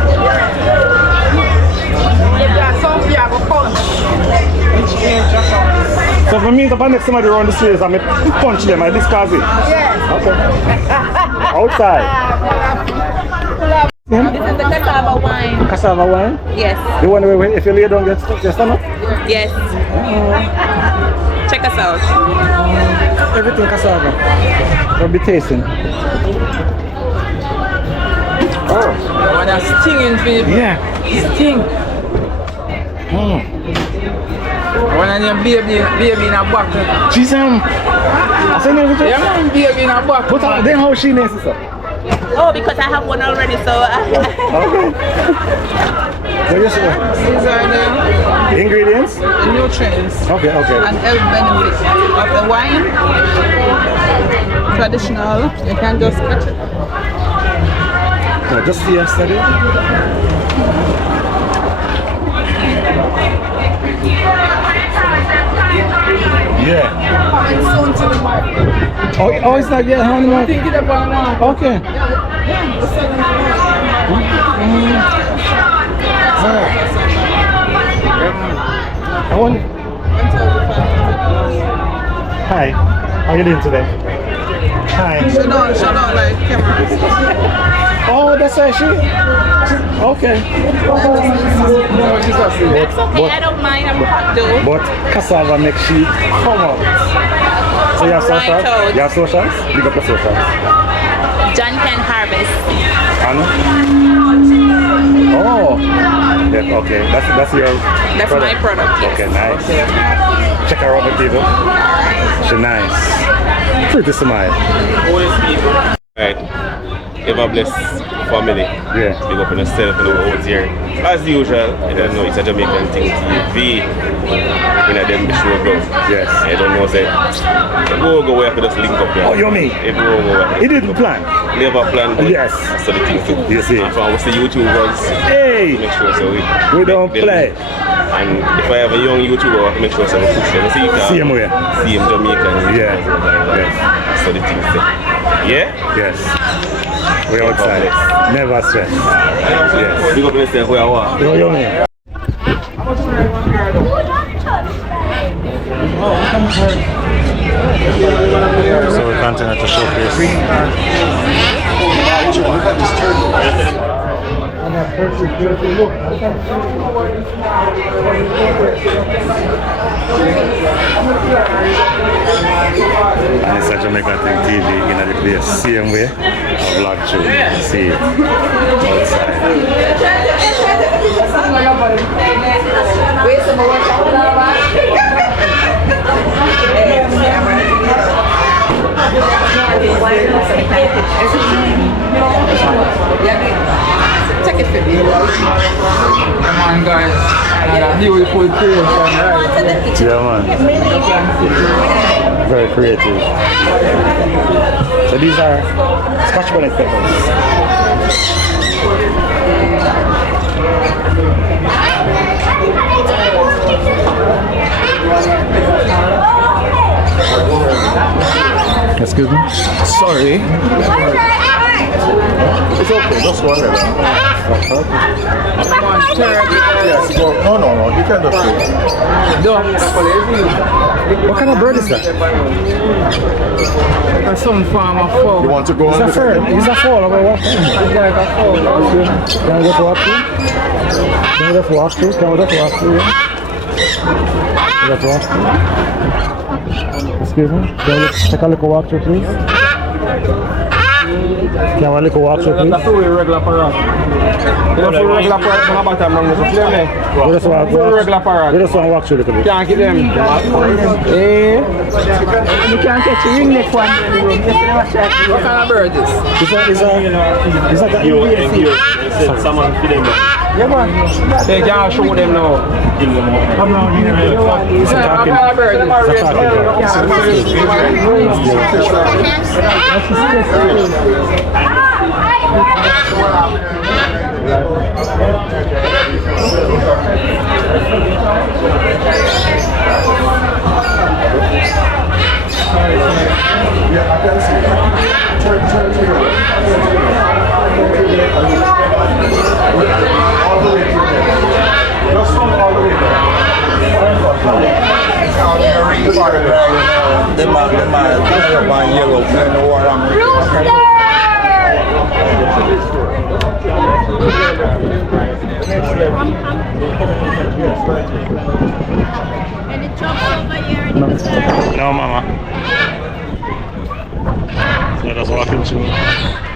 So for me, if I next somebody around the stairs and I punch them, I discard it. Yes. Okay. Outside. This is the cassava wine. Cassava wine? Yes. The one where if you lay down, get stuck your stomach? Yes. Check us out. Everything cassava. We'll be tasting. Oh, that's stinging for you. Yeah. Sting. One of them baby in a buckle. She's Yeah, man, baby in a buckle. But then how she names it? Oh, because I have one already, so. Okay. So yes, These are the ingredients? the nutrients Okay. and health benefits of the wine. Traditional. You can just cut it. No, just the yesterday. Yeah. And soon to the market. Oh, it's not yet honey. Pick it up on now. Okay. I want. Hi. How are you doing today? Hi. Shut down like cameras. Oh, that's why she. Okay. That's okay, I don't mind, I'm hot though. But cassava makes she come out. So you have socials? You have socials? Big up the socials. John can harvest. Anna? Oh. Yeah, okay. That's your That's product. my product, yes. Okay, nice. Check her out the people. She's nice. Pretty smile. Right. Ever blessed family. Yeah. Big up on yourself and out here. As usual, I don't know, it's a Jamaican thing TV. In a Denbigh show club. Yes. I don't know, say, go where I could just link up here. Oh, you mean? If we go He didn't plan. Never planned, but yes. So the thing too. You see. And for us the YouTubers, hey, make sure so we don't play. And if I have a young YouTuber, I can make sure so we push them. See him where? See him Jamaican. Yeah. Yes. So the thing too. Yeah? Yes. We outside. Never stress. Yes. Big up yourself where I want. Yo, yo, man. So we continue to showcase. Look at this turkey. And that perfect beautiful look. And it's a Jamaican thing TV in the place, same way. I vlog through, see it outside. Take it for me. Come on, guys. Another beautiful creation, right? Yeah, man. Very creative. So these are Scotch bonnet peppers. Excuse me? Sorry. It's okay, just one minute. Yes, go. No, you can just What kind of bird is that? That's some form of fowl. You want to go on? It's a fur. It's a fowl. It's like a fowl. Can I just walk through? Can I just walk through? Can I just walk through? Can I just walk through? Excuse me? Can I take a little walk through, please? Can I have a little walk through, please? That's a regular parrot. You know, for regular parrot, I'm about to run this. See them there? We just want regular parrot. We just want to walk through a little bit. Can't get them. You can't catch a ringneck one. What kind of bird is this? Is that you someone feeding them. Yeah, man. They can't show them now. Come on, here. It's a talking. What kind of bird is this? Yeah, I can see. Turn here. All the way to there. Just come all the way there. Them yellow, No, mama. So just walking through,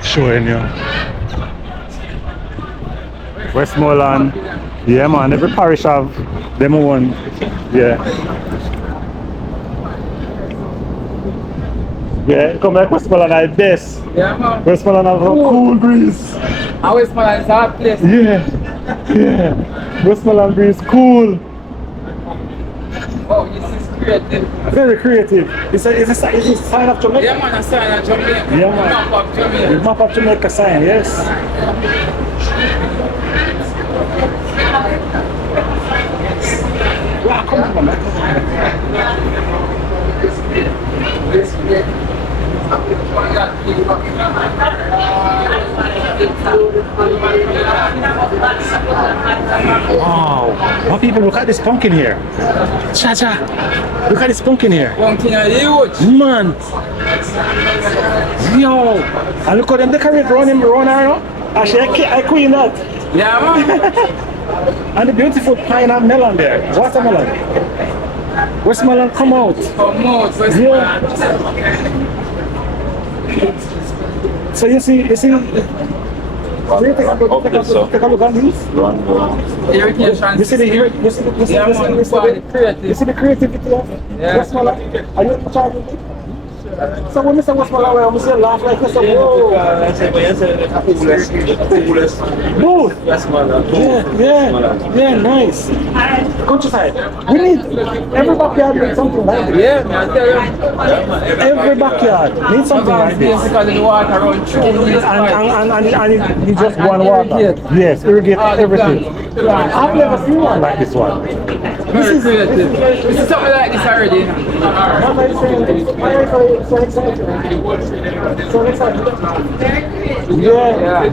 showing you. Westmoreland. Yeah, man. Every parish have them one. Yeah. Yeah, come like Westmoreland are the best. Yeah, man. Westmoreland have a cool breeze. And Westmoreland is a hot place. Yeah. Westmoreland breeze cool. Oh, this is creative. Very creative. It's a sign of Jamaica. Yeah, man, a sign of Jamaica. Yeah, man. Map of Jamaica. Map of Jamaica sign, yes. Yeah, come on, man. Wow. What people, look at this pumpkin here. Cha-cha. Look at this pumpkin here. Pumpkin are huge. Man. Yo. And look how them decorate around around. Actually, I queen that. Yeah, man. And the beautiful pine and melon there. Watermelon. Westmoreland come out. Come out, Westmoreland. Yeah. So you see, take a look at these. Irrigation. You see the creativity of Westmoreland? Are you in charge of it? So when I say what's my way, I say laugh like this. Whoa. Booth. Yeah, nice. Countryside. We need every backyard needs something like this. Yeah, man, I tell you. Every backyard needs something like this. Because the water runs through. And you just go and water. Yes, irrigate everything. I've never seen one like this one. This is creative. This is something like this already. Yeah.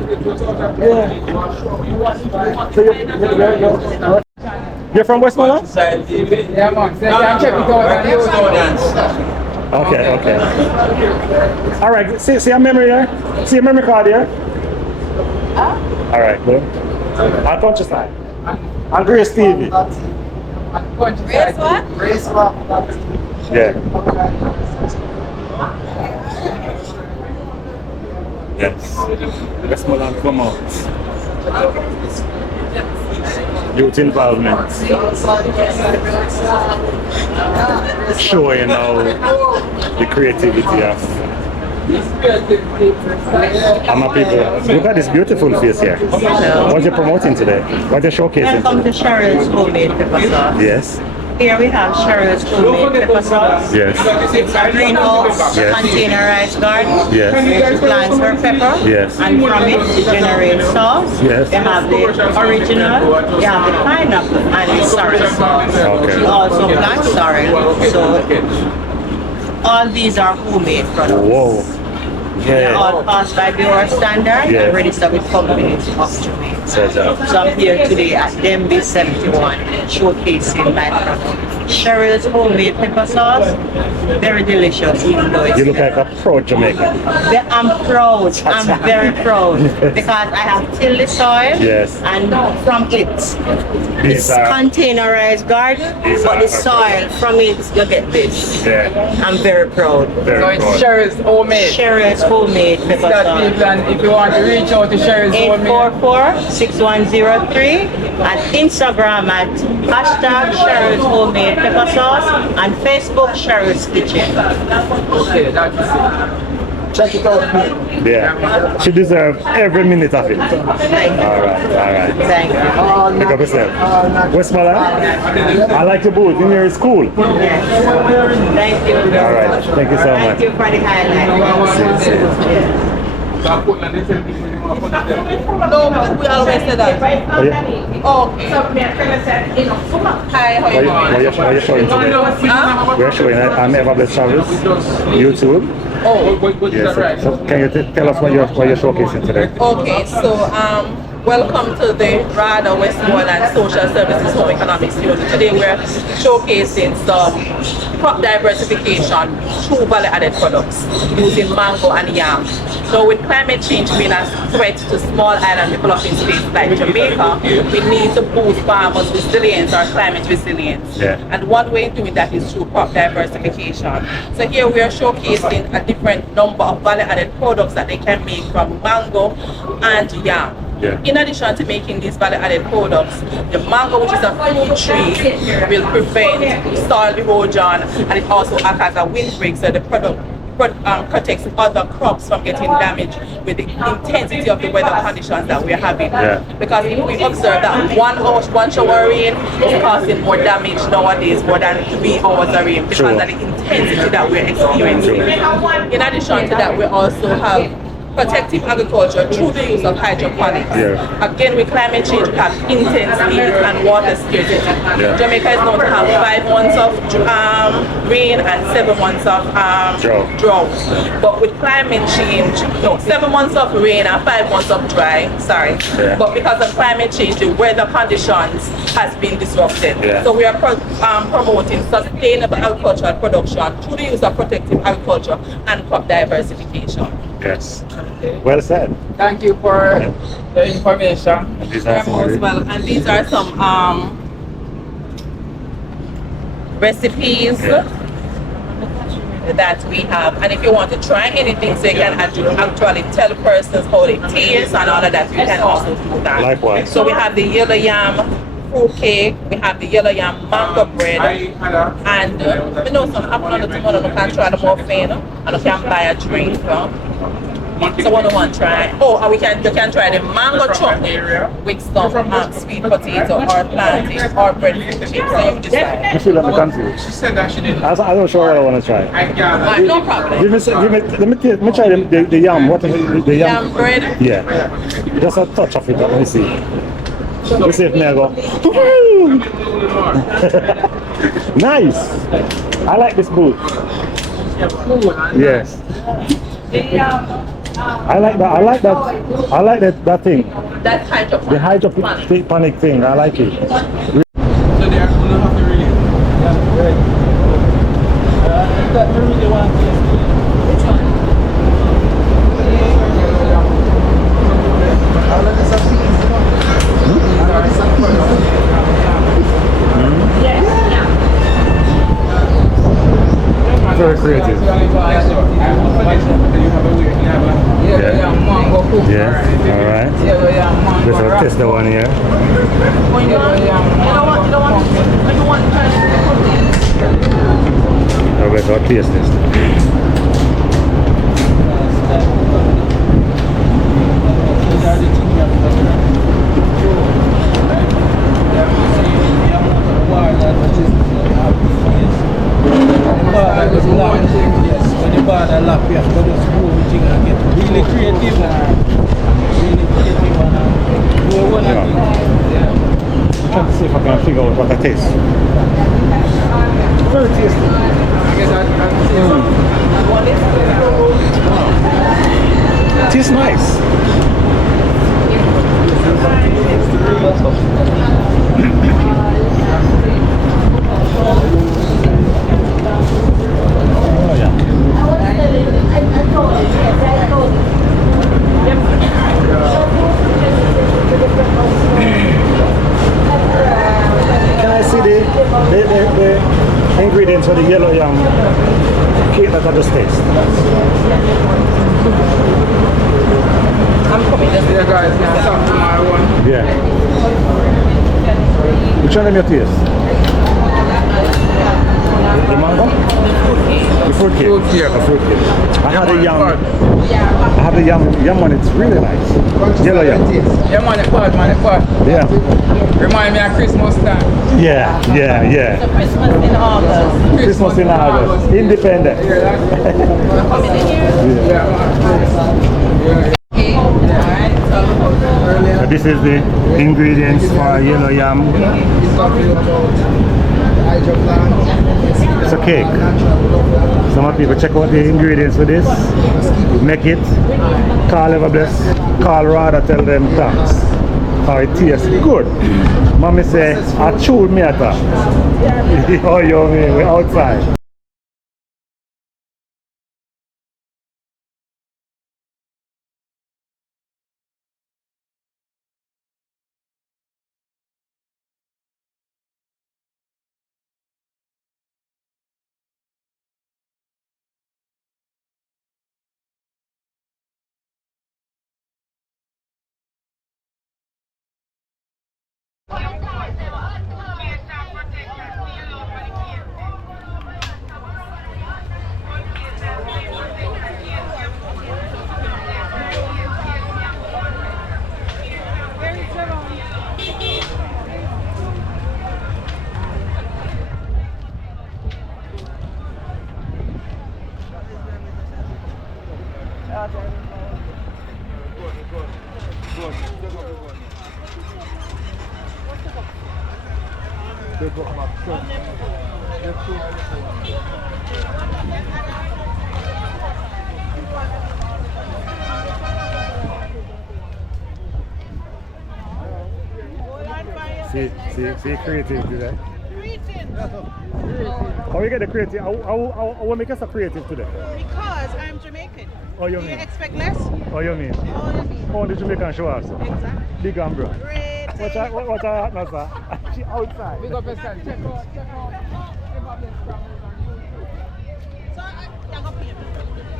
So you're from Westmoreland? Yeah, man. So I check it out. Okay. All right. See a memory there? See a memory card here? All right, good. I'll countryside. I'm Grace TV. Grace what? Race walk. Yeah. Yes. Westmoreland come out. Youth involvement. Showing how the creativity of my people. Look at this beautiful face here. What you're promoting today? What you're showcasing? Welcome to Cheryl's homemade pepper sauce. Yes. Here we have Cheryl's homemade pepper sauce. Yes. It's a greenhouse, Yes. containerized garden. Yes. It plants for pepper. Yes. And from it generates sauce. Yes. You have the original, you have the pineapple and the sorrel sauce. Okay. We also plant sorrel. So all these are homemade products. Whoa. They're all passed by Bureau standard Yeah. and registered with companies of Jamaica. So I'm here today at Denbigh 71 showcasing my product. Cheryl's homemade pepper sauce, very delicious even though it's you look like a proud Jamaican. I'm proud, I'm very proud because I have tilled the soil Yes. and from it, These it's are- containerized garden, but the soil from it you get this. Yeah. I'm very proud. Very So it's proud. Cheryl's homemade. Cheryl's homemade pepper That sauce. people, and if you want to reach out to Cheryl's homemade, 844-6103 and Instagram at #Cheryl's homemade pepper sauce and Facebook Cheryl's kitchen. okay, that's it. Check it out. Yeah. She deserves every minute of it. Thank you. All right. Thank you. Pick up yourself. Westmoreland? I like the booth. In here is cool. Yes. Thank you. All right. Thank you so much. Thank you for the highlight. No, we always say that. Oh, yeah. Oh. Hi, how you What doing? are you showing today? We're showing Ever Blessed Travels, YouTube. Oh. Yes. So can you tell us what you're showcasing today? Okay, so welcome to the RADA Westmoreland Social Services Home Economics Unit. Today we're showcasing some crop diversification through value-added products using mango and yam. So with climate change being a threat to small island developing states like Jamaica, we need to boost farmers' resilience or climate resilience. Yeah. And one way of doing that is through crop diversification. So here we are showcasing a different number of value-added products that they can make from mango and yam. Yeah. In addition to making these value-added products, the mango, which is a fruit tree, will prevent soil erosion, and it also acts as a windbreak, so the product protects other crops from getting damaged with the intensity of the weather conditions that we're having. Yeah. Because if we observe that one shower rain is causing more damage nowadays more than 3 hours of rain because Sure. of the intensity that we're experiencing. In addition to that, we also have protective agriculture through the use of hydroponics. Yeah. Again, with climate change, we have intense heat and water scarcity. Yeah. Jamaica is known to have 5 months of rain and 7 months of drought. But with climate change, 7 months of rain and 5 months of dry, sorry. Yeah. But because of climate change, the weather conditions has been disrupted. Yeah. So we are promoting sustainable agricultural production through the use of protective agriculture and crop diversification. Yes. Well said. Thank you for the information. These are some As well, and these are some recipes that we have, and if you want to try anything, so you can actually tell persons how it tastes and all of that, you can also do that. Likewise. So we have the yellow yam fruit cake, we have the yellow yam mango bread, and we know some apple on the tomorrow, you can try the muffin, and you can buy a drink. So what do you want to try? Oh, and you can try the mango chutney with some sweet potato or plantain or breadfruit chips. So you decide. You feel like I'm confused. She said that she didn't. I'm not sure what I want to try. No problem. Let me try the yam. What is it? The Yam bread? Yeah. Just a touch of it. Let me see. Let's see if I go. Nice. I like this booth. Yes. I like that. I like that thing. That hydroponic. The hydroponic thing. I like it. So they are going to have to really. Yeah, right. That really want to. Which one? Very creative. Yeah, alright. Let's test the one here. Alright, I'll taste this. When you buy that lap, you have to just move everything and get really creative and do one thing. I'm trying to see if I can figure out what that tastes. Very tasty. Tastes nice. Can I see the ingredients for the yellow yam cake that I just tasted? I'm coming. Yeah, guys, yeah, some tomorrow one. Yeah. Which one of your taste? The mango? The fruit cake. The fruit cake. I had a yam one, it's really nice. Yellow yam. Yeah, man, it's bad, man, it's bad. Yeah. Remind me of Christmas time. Yeah. Christmas in August. Christmas in August. Independent. So this is the ingredients for yellow yam. It's a cake. Some people check out the ingredients for this, make it, call ever bless, call rather tell them thanks. How it tastes good. Mommy say, I chewed me at her. Oh, you mean, we're outside. See creative today. How you get the creative? I will make us a creative today. Because I'm Jamaican. Oh, you Do mean? you expect less? Oh, you mean? Oh, the Jamaican show also. Exactly. Big and broad. What's our now, sir? She outside. Big up yourself. Check out. So I got paid.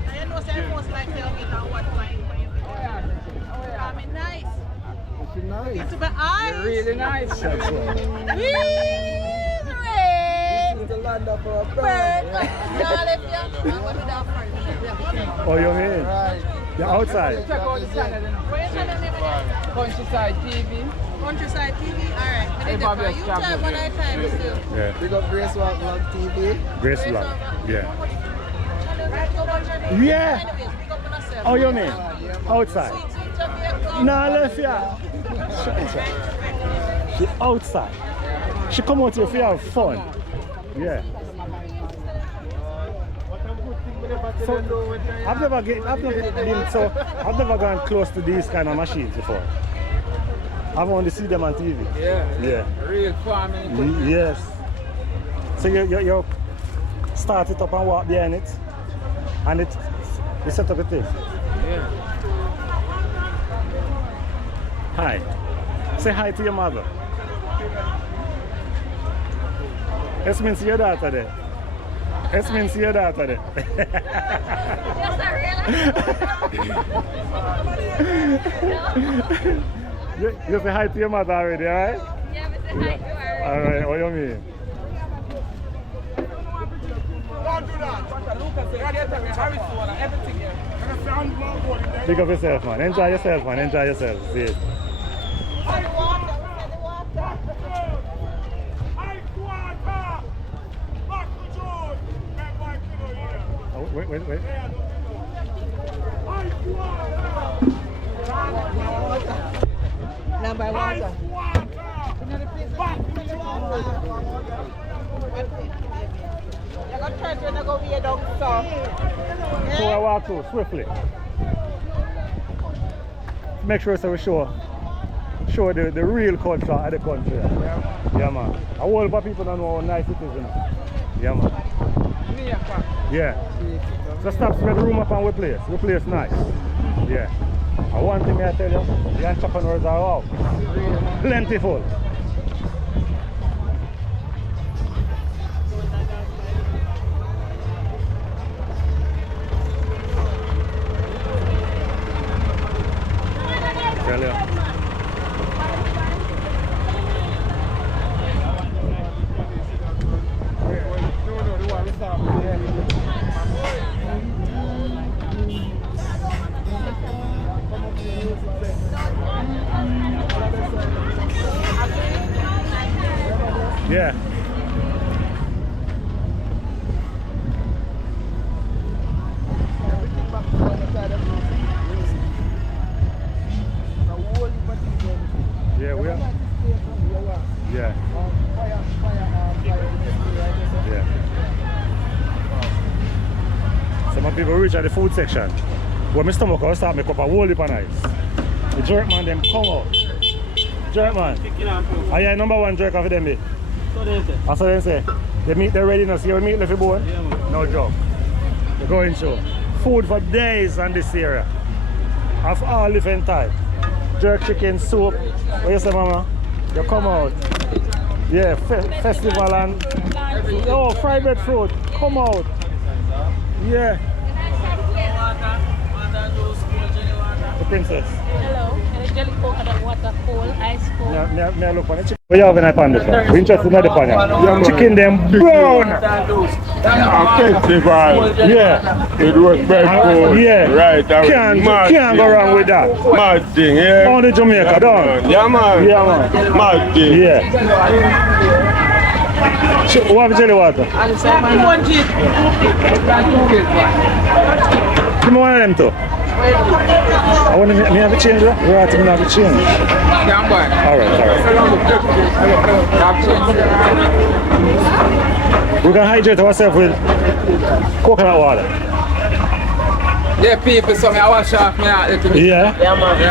I know say most like say okay now what fine for you. I mean nice. You're nice. It's my eyes. You're really nice. This is the land of our birth. Oh, you're here? Right. You're outside? Check out the channel. Countryside TV. Countryside TV? Alright. Hey, Bobby, You time when I time still. Yeah. Big up Grace Vlog TV. Grace Vlog. Yeah. Yeah. Oh, you mean? Outside? Nah, left here. She outside. She come out here if you have fun. Yeah. So, I've never gone close to these kind of machines before. I've only seen them on TV. Yeah. Real farming. Yes. So you start it up and walk behind it, and you set up a thing. Yeah. Hi. Say hi to your mother. Yes, means your daughter there. Yes, means your daughter there. You say hi to your mother already, alright? Yeah, I say hi to her. Alright, what do you mean? Don't do that. Big up yourself, man. Enjoy yourself, man. Enjoy yourself. See it. Oh, wait. Now by water. You're going to try to go be a dog, so. So I walk through swiftly. Make sure so we show the real culture of the country. Yeah, man. A whole lot of people don't know how nice it is, you know. Yeah, man. Yeah. So stop spread the room up and we place. We place nice. Yeah. And one thing I tell you, the entrepreneurs are out. Plentiful. Tell you. Yeah. Yeah, we are. Yeah. Yeah. Some people reach at the food section. When my stomach will start make up a whole heap of nice. The jerk man them come out. Jerk man. Are you number one jerk of them? So they say. That's what they say. The meat they're ready now. See your meat left bone? Yeah, man. No joke. They're going show. Food for days on this area. Of all different types. Jerk chicken, soup. What you say, mama? You come out. Yeah, festival and oh, fried breadfruit. Come out. Yeah. The princess. Hello. Jelly coconut water, cold, ice cold. May I look on the chicken? What you have in that pan? We're interested in the pan. Chicken them brown. Yeah. It was very cool. Yeah. Right. Can't go wrong with that. Mad thing, yeah. Only Jamaica, don't. Yeah, man. Yeah, man. Mad thing. Yeah. What have jelly water? Give me one of them too. I want to have a change, right? We're to have a change. Alright. We're going to hydrate ourselves with coconut water. Yeah, people, so I wash off me out a little bit. Yeah? Yeah, man.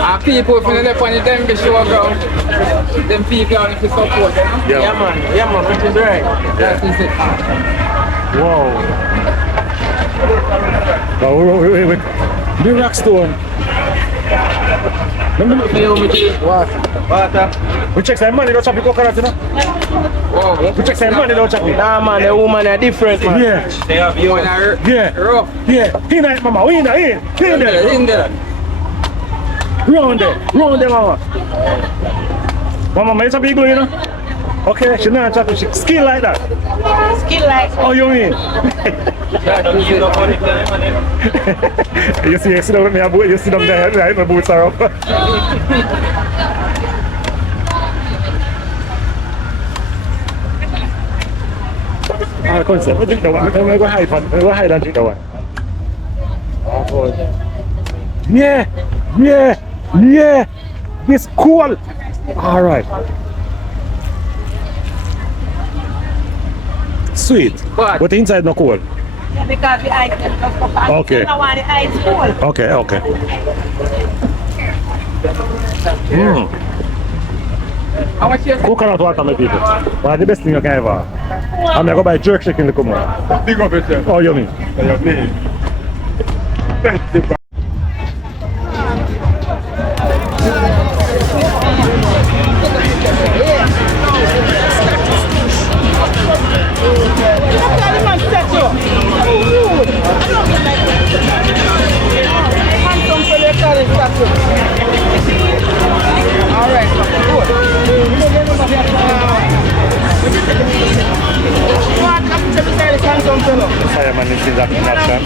And people, if you live on the Denbigh show ground, them people are to support, you know? Yeah, man, which is right. That is it. Wow. Wait. The rock stone. Water. We check some money, don't chop the coconut, you know? Wow. We check some money, don't chop it. Nah, man, the woman are different, man. Yeah. They have you on a Yeah. rough. Yeah. In it, mama. In there. In there. Round there, mama. Mama, it's a big girl, you know? Okay, she not chatting, she skill like that. Skill like Oh, you mean? you sit down with me, you sit down there, right? My boots are up. Come on, sir. Drink the one. I'm going to hide and drink the one. Oh, God. Yeah. It's cool. All right. Sweet. But the inside not cool. Yeah, because the ice is not okay. I want the ice cold. Okay. Coconut water, my people. One of the best thing you can ever have. I'm going to go buy jerk chicken to come on. Big up yourself. Oh, you mean? Yeah, me. Alright, good. Fireman is in action.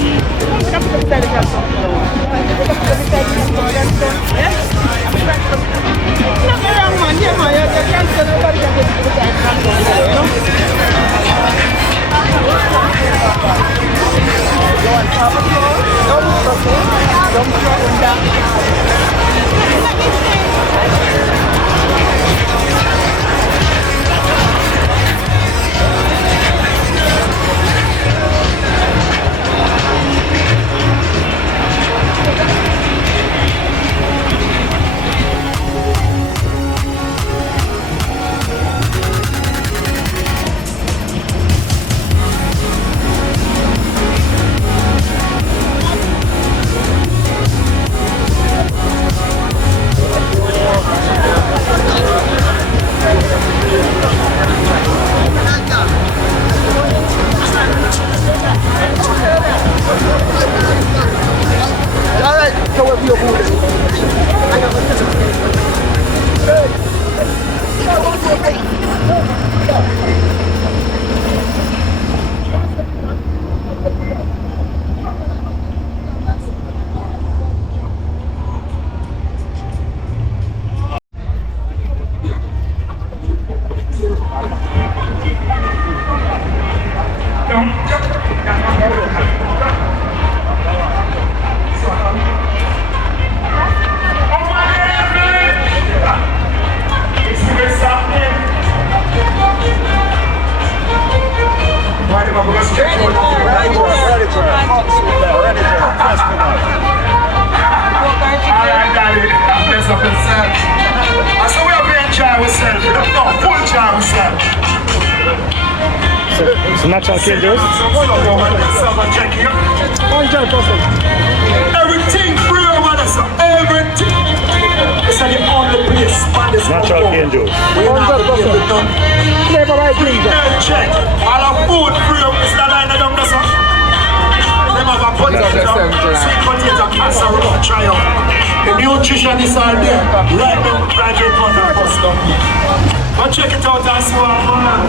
So natural cane juice? 100%. Everything free, man. Everything. It's the only place. Natural cane juice. 100%. Never like ginger. Check. All of food free. It's the line of them, that's all. Them have a potato, sweet potato, casserole, try out. The nutrition is all there. Right now, private water custom. Go check it out and see what man.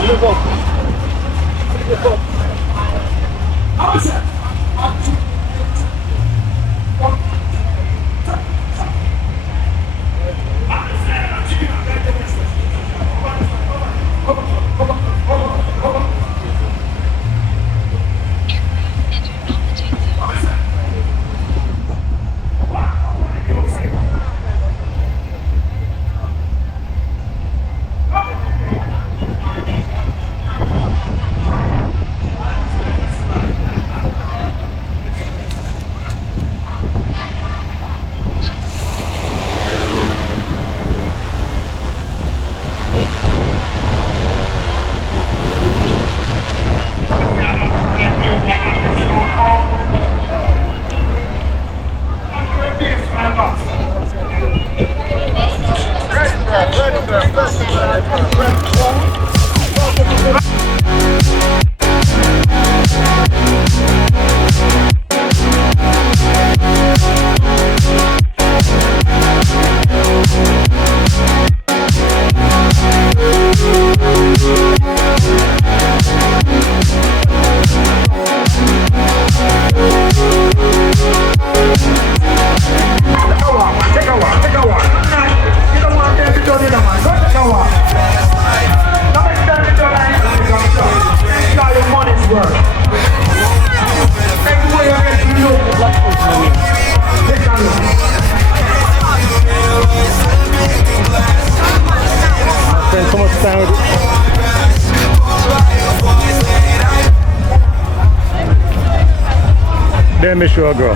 Let me show grow.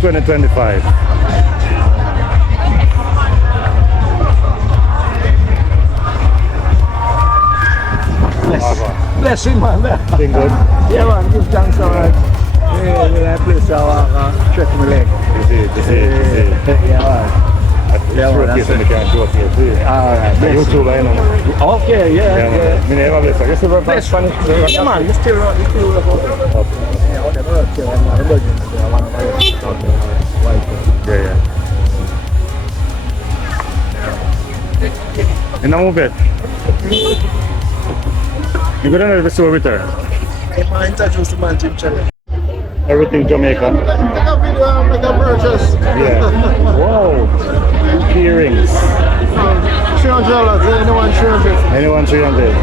2025. Blessing, man. Thing good? Yeah, man. Give thanks so much. Yeah, that place I stretch my leg. You see. Yeah, man. Yeah, man. That's it. Alright. YouTuber, you know. Okay, yeah. Me never bless. You still work for Spanish? Yeah, man. You still work. Yeah. In a movie. You go down to the store return. I introduce the man Jim channel. Everything Jamaican. Take a video and make a purchase. Yeah. Wow. Earrings. $300. Anyone 300. Anyone 300.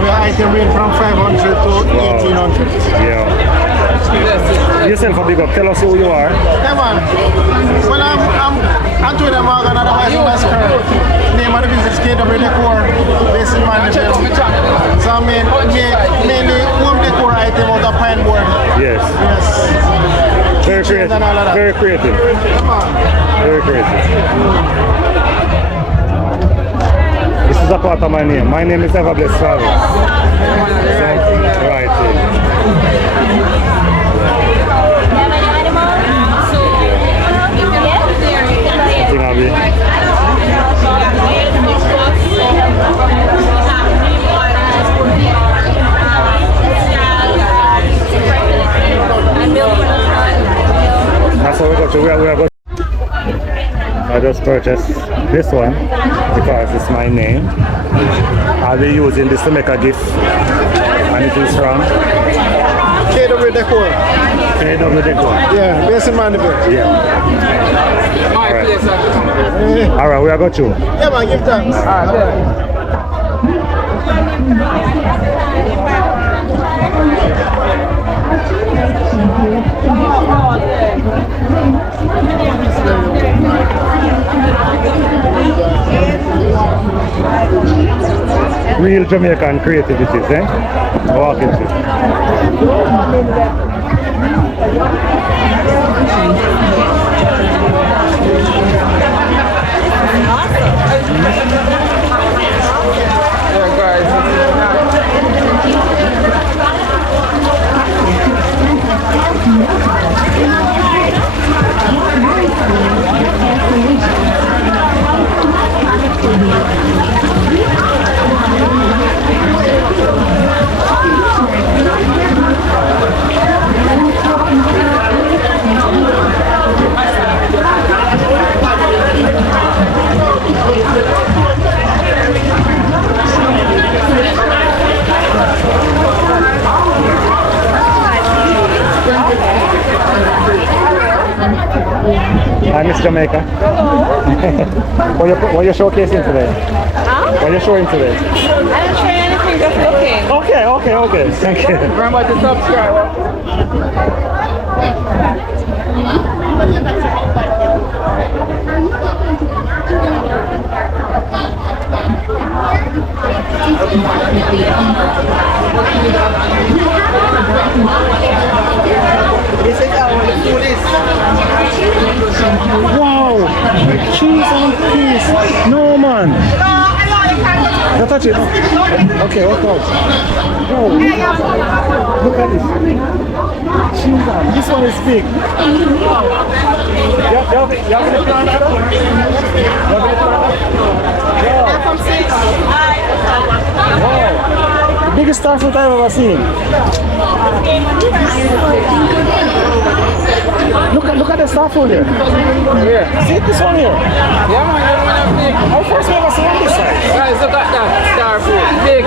The item range from 500 to 1800. Yeah. Yourself a big up. Tell us who you are. Yeah, man. Well, I'm doing a Morgan, otherwise known as Clarendon. Name of the business is KW Decor, based in Manchester. So I make mainly home decor item out of pine board. Yes. Very creative. Very creative. Very creative. This is a part of my name. My name is Ever Blessed Travis. Right. That's what we got to. We are going. I just purchased this one because it's my name. I'll be using this to make a gift, and it is from KW Decor. KW Decor. Yeah, based in Manchester. Yeah. Alright, we are going to. Yeah, man, give thanks. Real Jamaican creativities, eh? Walk into. Hi, Miss Jamaica. What are you showcasing today? Huh? What are you showing today? I don't show anything, just looking. Okay. Thank you. Remember to subscribe. Wow! Cheese on piece! No, man! Don't touch it. Okay, what else? Oh, look at this. Cheese on. This one is big. You have any plan at all? Wow! The biggest star fruit I've ever seen. Look at the star fruit here. Here. See this one here? Yeah, man, you want to big. How first we ever seen on this side? Guys, look at that star fruit. Big.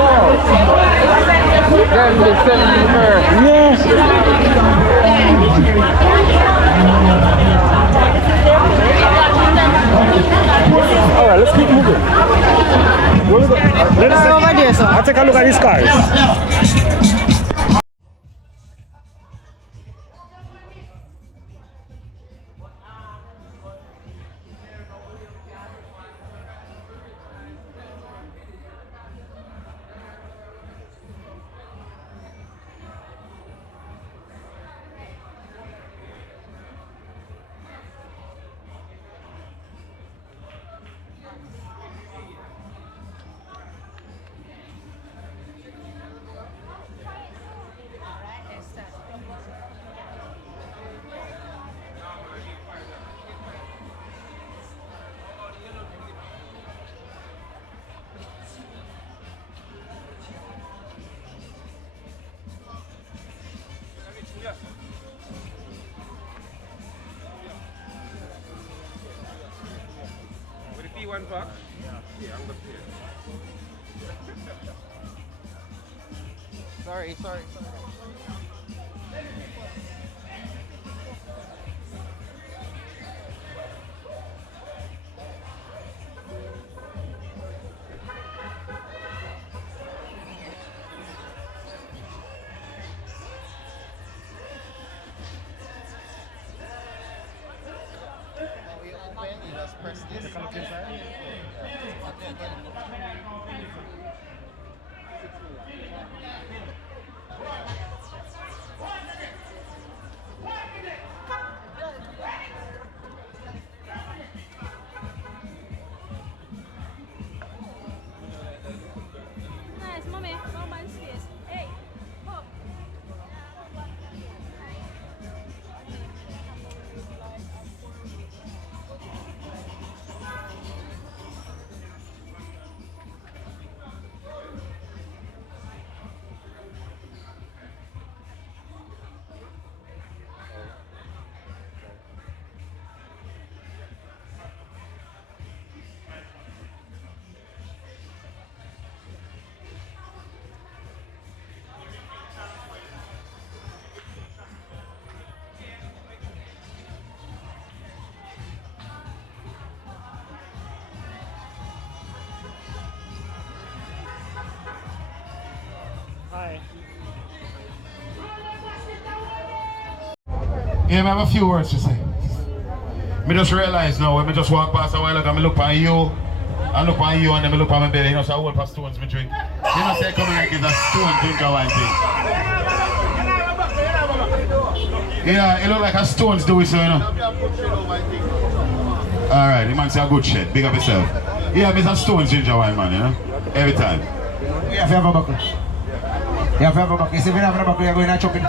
Them big 17 per. Yes. Alright, let's keep moving. I'll take a look at these cars. one pack? Yeah, I'm Sorry. Nice, mommy. No man's space. Hey, up. Hi. Yeah, I have a few words to say. Me just realize now when me just walk past a while ago, me look on you, and look on you, and then me look on my belly. You know, so I hold for stones me drink. You know, say coming like it's a stone drink or one thing. Yeah, it look like a stones do it, so you know. Alright, the man say a good shit. Big up yourself. Yeah, me a stones ginger wine, man, you know. Every time. You have to have a buckle. You have to have a buckle. You see, if you don't have a buckle, you're going to chop it.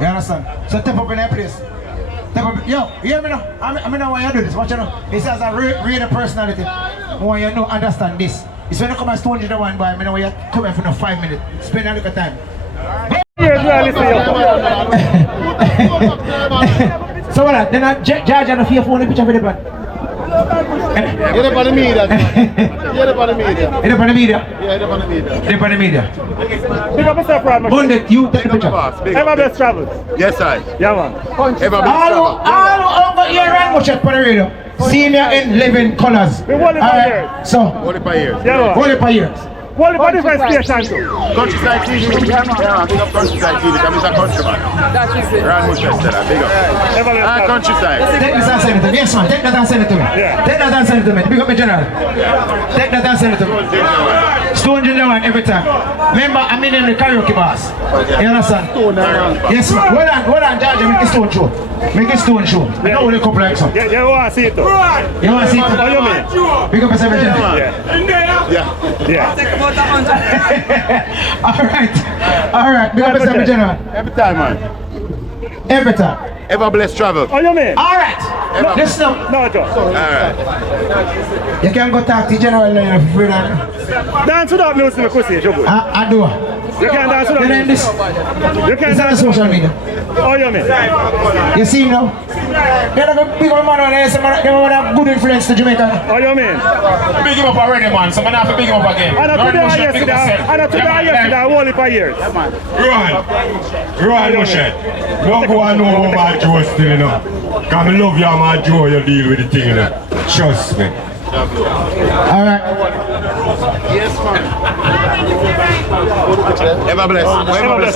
You understand? So step up in that place. Step up. Yo, you hear me now? I mean, why you do this. Watch you know. It says a real personality. When you know, understand this. It's when you come and stone you the one boy. I mean, when you come in for no 5 minutes. Spend a little time. So what? Then I judge and fear for the picture for the plan. You're up on the media. You're up on the media. You're up on the media? Yeah, you're up on the media. You're up on the media. Big up yourself, Rod. Monday, you take the picture. Ever best travels? Yes, I. Yeah, man. Ever best travel. All over here and watch it for the radio. Senior in living colors. Alright, so. Hold it by years. Yeah, man. Hold it by years. What about different station too? Countryside TV. Yeah, big up Countryside TV because he's a countryman. That is it. Run with best seller, big up. Countryside. Take this and send it to me. Yes, man. Take that and send it to me. Yeah. Take that and send it to me. Big up my general. Take that and send it to me. Stone ginger wine every time. Remember, I'm in the karaoke bars. You understand? Yes, man. Well done, Georgia. Make a stone show. Make a stone show. I know only a couple like some. Yeah, you want to see it too? You want to see it? How you mean? Big up yourself, general. Yeah. Alright, big up yourself, general. Every time, man. Every time. Ever blessed travel. How you mean? Alright. Listen up. No, Joe. Alright. You can go talk to the general now for free. Dance without music, I could say, you good. I do. You can't dance without music. This. You can't It's on social media. How you mean? You see him now? They're a big old man there, so they have good influence to Jamaica. How you mean? Big him up already, man, so I'm going to have to big him up again. And today yesterday, I won it for years. Roy, no shit. Don't go and know about my Joe still, you know. Because I love you and my Joe, you deal with the thing, you know. Trust me. Alright. Yes, man. Ever blessed.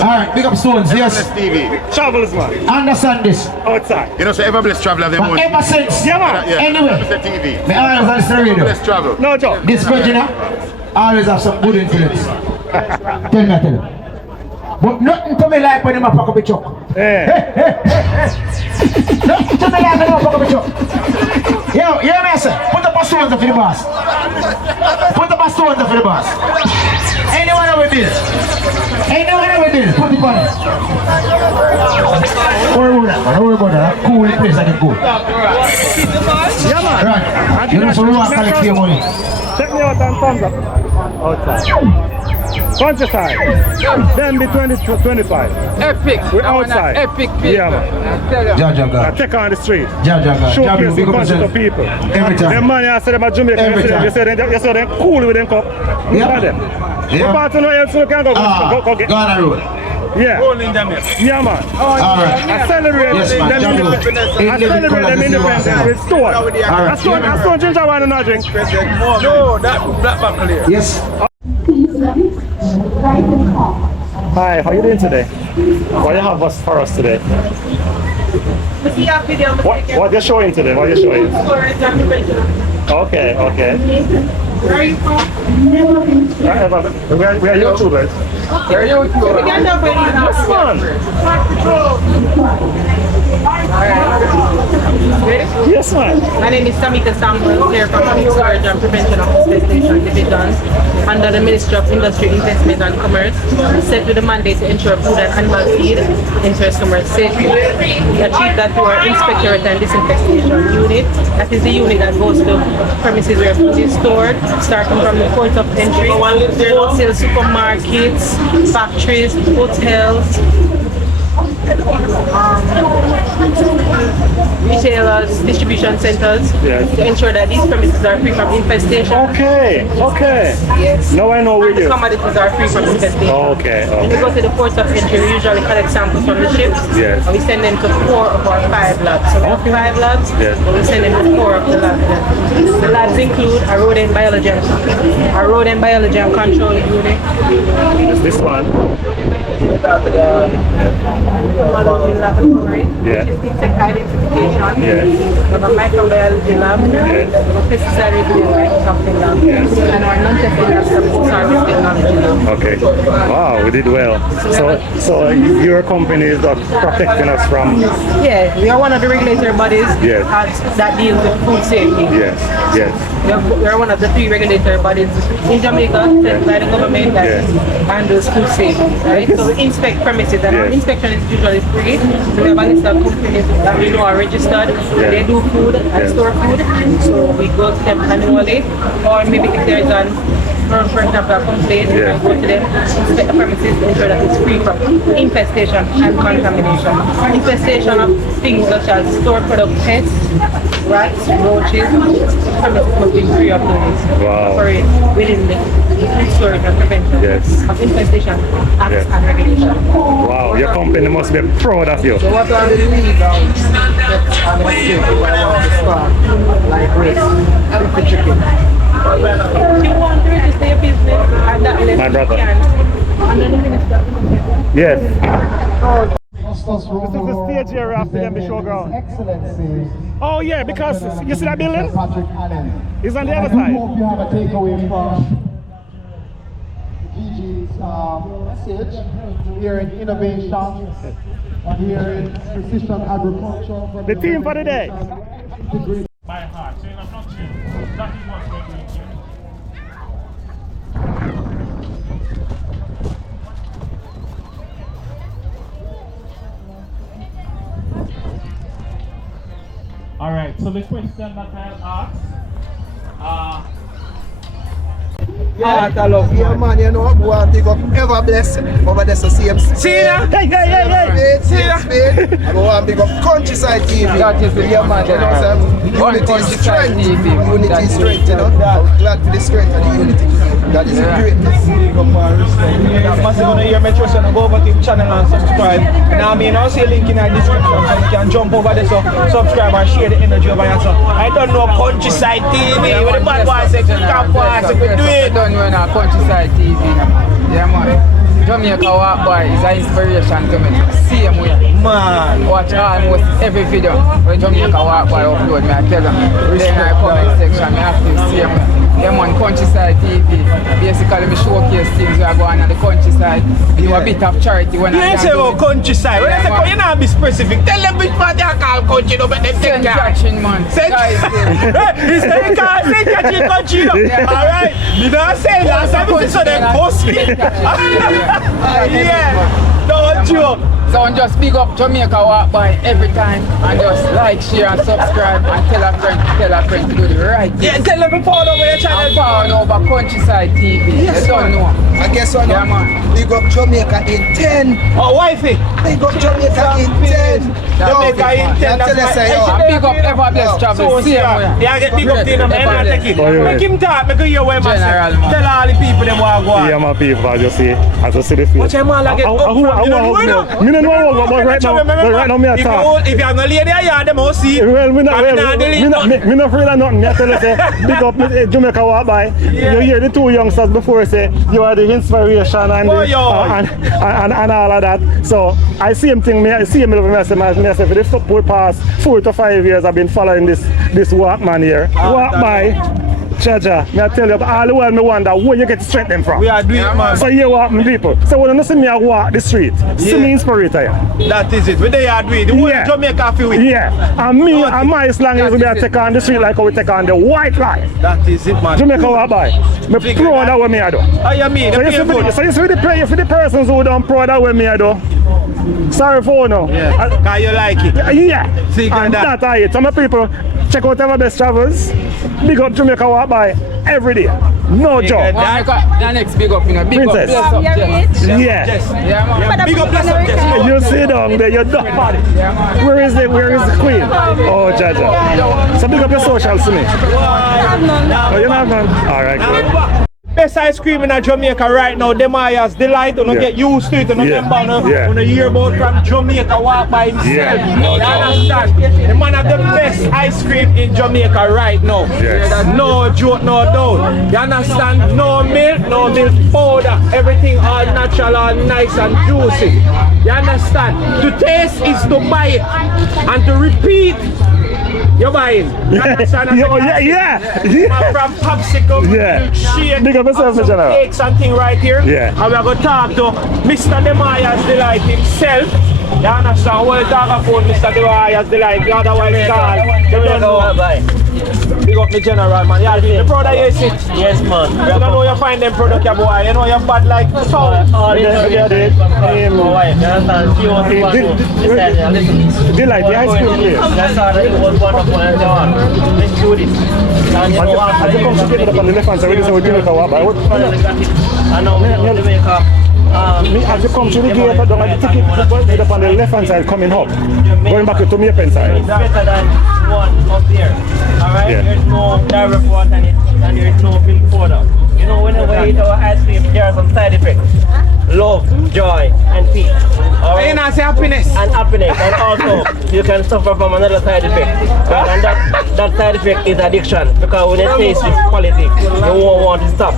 Alright, big up Stones, yes. TV. Travels, man. Understand this. Outside. You know, so ever blessed travel have them But ever since. Yeah, man. Anyway. Ever TV. Me always on the radio. Blessed travel. No, Joe. This Virginia always have some good influence. Tell me. But nothing to me like when I'm a pack up a chuck. Nothing to me like when I'm a pack up a chuck. Yo, hear me, sir? Put the stones up for the boss. Put the stones up for the boss. Anyone over this? Anyone over this? Put it on. Don't worry about that. Don't worry about that. Cool place I can go. Yeah, man. Right. And You know, so we want to collect your money. Check me out on thumbs up. Outside. Countryside. Denbigh 2025. Epic. We're outside. Epic people. Yeah, man. Jaja, Take on the street. Jaja, Showcase the country to people. Every time. Them man, I said them at Jamaica. Every time. You say them cool with them cup. Yeah. Them. Yeah. What part of no else you can go get? Go on the road. Yeah. Yeah, man. Alright. I celebrate Yes, man. them independence. I celebrate them independence with store. I stone ginger wine and not drink. No, that black buckle here. Yes. Hi, how you doing today? What do you have for us today? What you showing today? What you showing? Okay. Where are you from? We are YouTubers. Where are you from? Yes, man. Ready? Yes, man. My name is Tamika Samuel, here from Storage and Prevention of Infestation Division under the Ministry of Industry, Investment and Commerce, set with the mandate to ensure food and animal feed enters commerce safely. We achieve that through our Inspectorate and Disinfestation Unit. That is the unit that goes to premises where food is stored, starting from the point of entry, wholesale supermarkets, factories, hotels, retailers, distribution centers, to ensure that these premises are free from infestation. Okay. Yes. Now I know where you. Commodities are free from infestation. Okay. When we go to the ports of entry, we usually collect samples from the ships. Yes. And we send them to 4 of our 5 labs. So we have 5 labs, but we send them to 4 of the labs. The labs include a rodent biology and control unit. This one. Laboratory, Yeah. insect identification, Yeah. we have a microbiology lab, we have a pesticide review and something lab, and our non-testing lab supports our risk technology lab. Okay. Wow, we did well. So your company is not protecting us from. Yeah, we are one of the regulatory bodies that deals with food safety. Yes. We are one of the 3 regulatory bodies in Jamaica set by the government that handles food safety. Right? So we inspect premises, and our inspection is usually free. So we have a list of companies that we know are registered. They do food and store food. So we go to them annually, or maybe if there is for example, a complaint, we can go to them, inspect the premises, ensure that it's free from infestation and contamination. Infestation of things such as stored product pests, rats, roaches, premises must be free of those. Operate within the food storage and prevention of infestation acts and regulations. Wow, your company must be proud of you. So what are the legal like this? If you want to register your business at that level, My brother. you can. Under the minister. Yes. This is the stage here after them showground. Oh yeah, because you see that building? It's on the other side. I hope you have a takeaway from Gigi's message here in innovation, here in precision agriculture. The theme for the day. By heart, so I'm not sure. That is what we're doing here. Alright, so the question that I'll ask, Yeah, man, you know, we want to big up ever blessed over there, so CMC. See ya? Hey. See ya? And we want to big up Countryside TV. That is the man, you know, unity is strength. Unity is strength, you know. I'm glad for the strength and the unity. That is greatness. Massive on the year, make sure you go over to the channel and subscribe. Now, I mean, I'll see a link in the description so you can jump over there, so subscribe and share the energy over here. So I don't know Countryside TV, when the bad boy say, kick up, boy, we do it. Done when our Countryside TV. Yeah, man. Jamaica Walk Boy is an inspiration to me. Same way. Man. Watch almost every video when Jamaica Walk Boy upload me, I tell them. Then I comment section, I have to see them. Yeah, man, Countryside TV. Basically, we showcase things we are going on the countryside. We do a bit of charity when you ain't say about countryside. When I say you not be specific, tell them which part they call country, no, but them take care. Catching, man. It's St. Catching country, no. Alright? You know what I'm saying? Last time we saw them post me. Yeah. Don't joke. So I just big up Jamaica walk by every time and just like, share and subscribe and tell a friend to do the right thing. Yeah, tell them to follow over your channel. And follow over Countryside TV. Yes, you don't know. I guess what? Yeah, man. Big up Jamaica in 10. Oh, wifey. Big up Jamaica in 10. Jamaica in 10. That's And big up Ever Blessed Travel. See him. Yeah, get big up to him. And take it. Make him talk. Make him hear what I say. Tell all the people them what I go on. Yeah, my people, as you see the face. Watch him all get up from. I don't know, but right now, me a talk. If you have no lady, yeah, them all see. Well, me not afraid of nothing. Me I tell you, say, big up Jamaica walk by. You hear the two youngsters before say you are the inspiration and all of that. So I see him thing. I see him over myself. For the past 4 to 5 years, I've been following this walkman here. Walk by. Jaja, may I tell you, all the while me wonder where you get strength them from. We are doing it, man. So you walk me people. So when you see me I walk the street, see me inspirator. That is it. We they are doing it. The whole Jamaica feel it. Yeah. And me and my slang is we are take on the street like how we take on the white line. That is it, man. Jamaica walk by. Me proud of what me I do. Oh, you mean? So you see the persons who don't proud of what me I do. Sorry for no. Yeah. Cause you like it. Yeah. See, and that I it. Some people check out Ever Best Travels. Big up Jamaica walk by every day. No joke. The next big up, you know. Big Princess. up, bless up, Jess. Yeah. Yeah, man. Big up, bless up, Jess. You sit down there, you're done. Where is the queen? Oh, Jaja. So big up your socials to me. Oh, you have none? Alright, good. Best ice cream in Jamaica right now, Demaya's Delight. You don't get used to it. You don't hear about from Jamaica walk by himself. You understand? The man have the best ice cream in Jamaica right now. No joke, no doubt. You understand? No milk powder. Everything all natural, all nice and juicy. You understand? To taste is to buy it. And to repeat, you're buying. You understand? From popsicle, milkshake, big up yourself, General. Cakes and thing right here. Yeah. And we're going to talk to Mr. Demaya's Delight himself. You understand? We'll talk about Mr. Demaya's Delight. The otherwise called. You don't know. Big up the general, man. Yeah, the product you see. Yes, man. You don't know you find them product, your boy. You know you're bad like sound. Delight, the ice cream place. That's how it was wonderful and so on. Let's do this. And you know what? I just come to get it up on the left hand side. We just Jamaica walk by. I know we know Jamaica. As you come to the gate, don't have the ticket put up on the left hand side coming up. Going back to Jamaican side. It's better than one up there. Alright? There's no direct water in it and there's no milk powder. You know, whenever you eat our ice cream, there are some side effects. Love, joy, and peace. Right? And I say happiness. And happiness. And also, you can suffer from another side effect. And that side effect is addiction. Because when you taste this quality, you won't want to stop.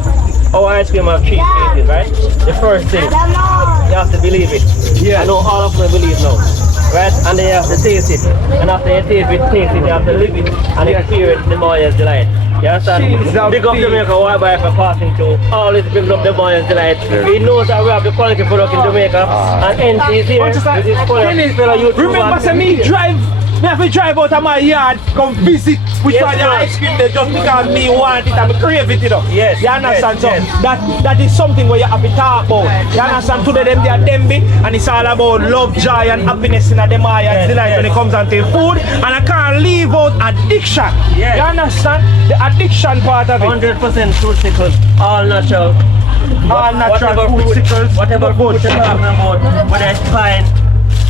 Our ice cream have 3 phases, right? The first thing, you have to believe it. I know all of them believe now. Right? And then you have to taste it. And after you taste it, you have to live it and experience the Demaya's Delight. You understand? Big up Jamaica while by for passing through. Always big up the Demaya's Delight. He knows that we have the quality product in Jamaica. And NC is here with his fellow YouTubers. Remember, say me have to drive out of my yard, come visit which one the ice cream there just because me want it and me crave it, you know. Yes. You understand? So that is something where you have to talk about. You understand? Today them they are Denbigh and it's all about love, joy and happiness in the Demaya's Delight when it comes down to food. And I can't leave out addiction. You understand? The addiction part of it. 100% fruitsicles, all natural. All natural fruitsicles. Whatever food you're talking about, whether it's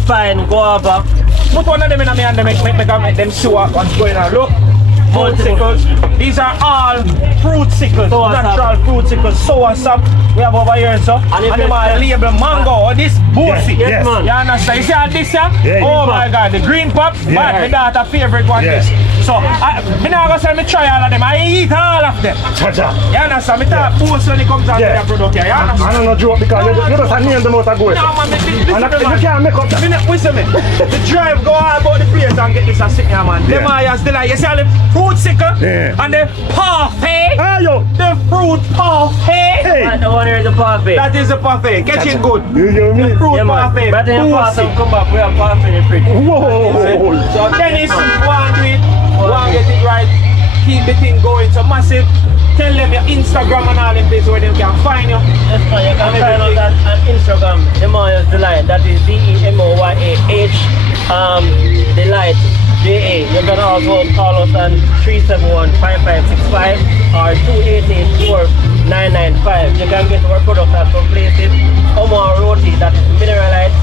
pine, guava. Put one of them in my hand and make them see what's going on. Look, fruitsicles. These are all fruitsicles, natural fruitsicles. Soursop, we have over here, so. And them are label mango or this bossy. Yes, man. You understand? You see this here? Oh my God, the green pop, but my daughter favorite one is. So, I'm not going to say me try all of them. I eat all of them. You understand? Me talk boss when it comes out to the product here. You understand? I don't know joke because you just name them out of go. No, man, you can't make up that. Listen me. The drive go all about the place and get this a sit here, man. Demaya's Delight. You see all the fruitsicle and the parfait. The fruit parfait. Right, the one here is the parfait. That is the parfait. Catch it good. You mean? The fruit parfait. But then come back, we have parfait in the fridge. Whoa. So Dennis, one do it, one get it right, keep the thing going. So massive. tell them your Instagram and all them places where they can find you. Yes, man, you can find us on Instagram, Demoyah's Delight. That is DEMOYAH, Delight, JA. You can also call us on 371-5565 or 288-4995. You can get our products at some places. Omar Roti, that is mineralized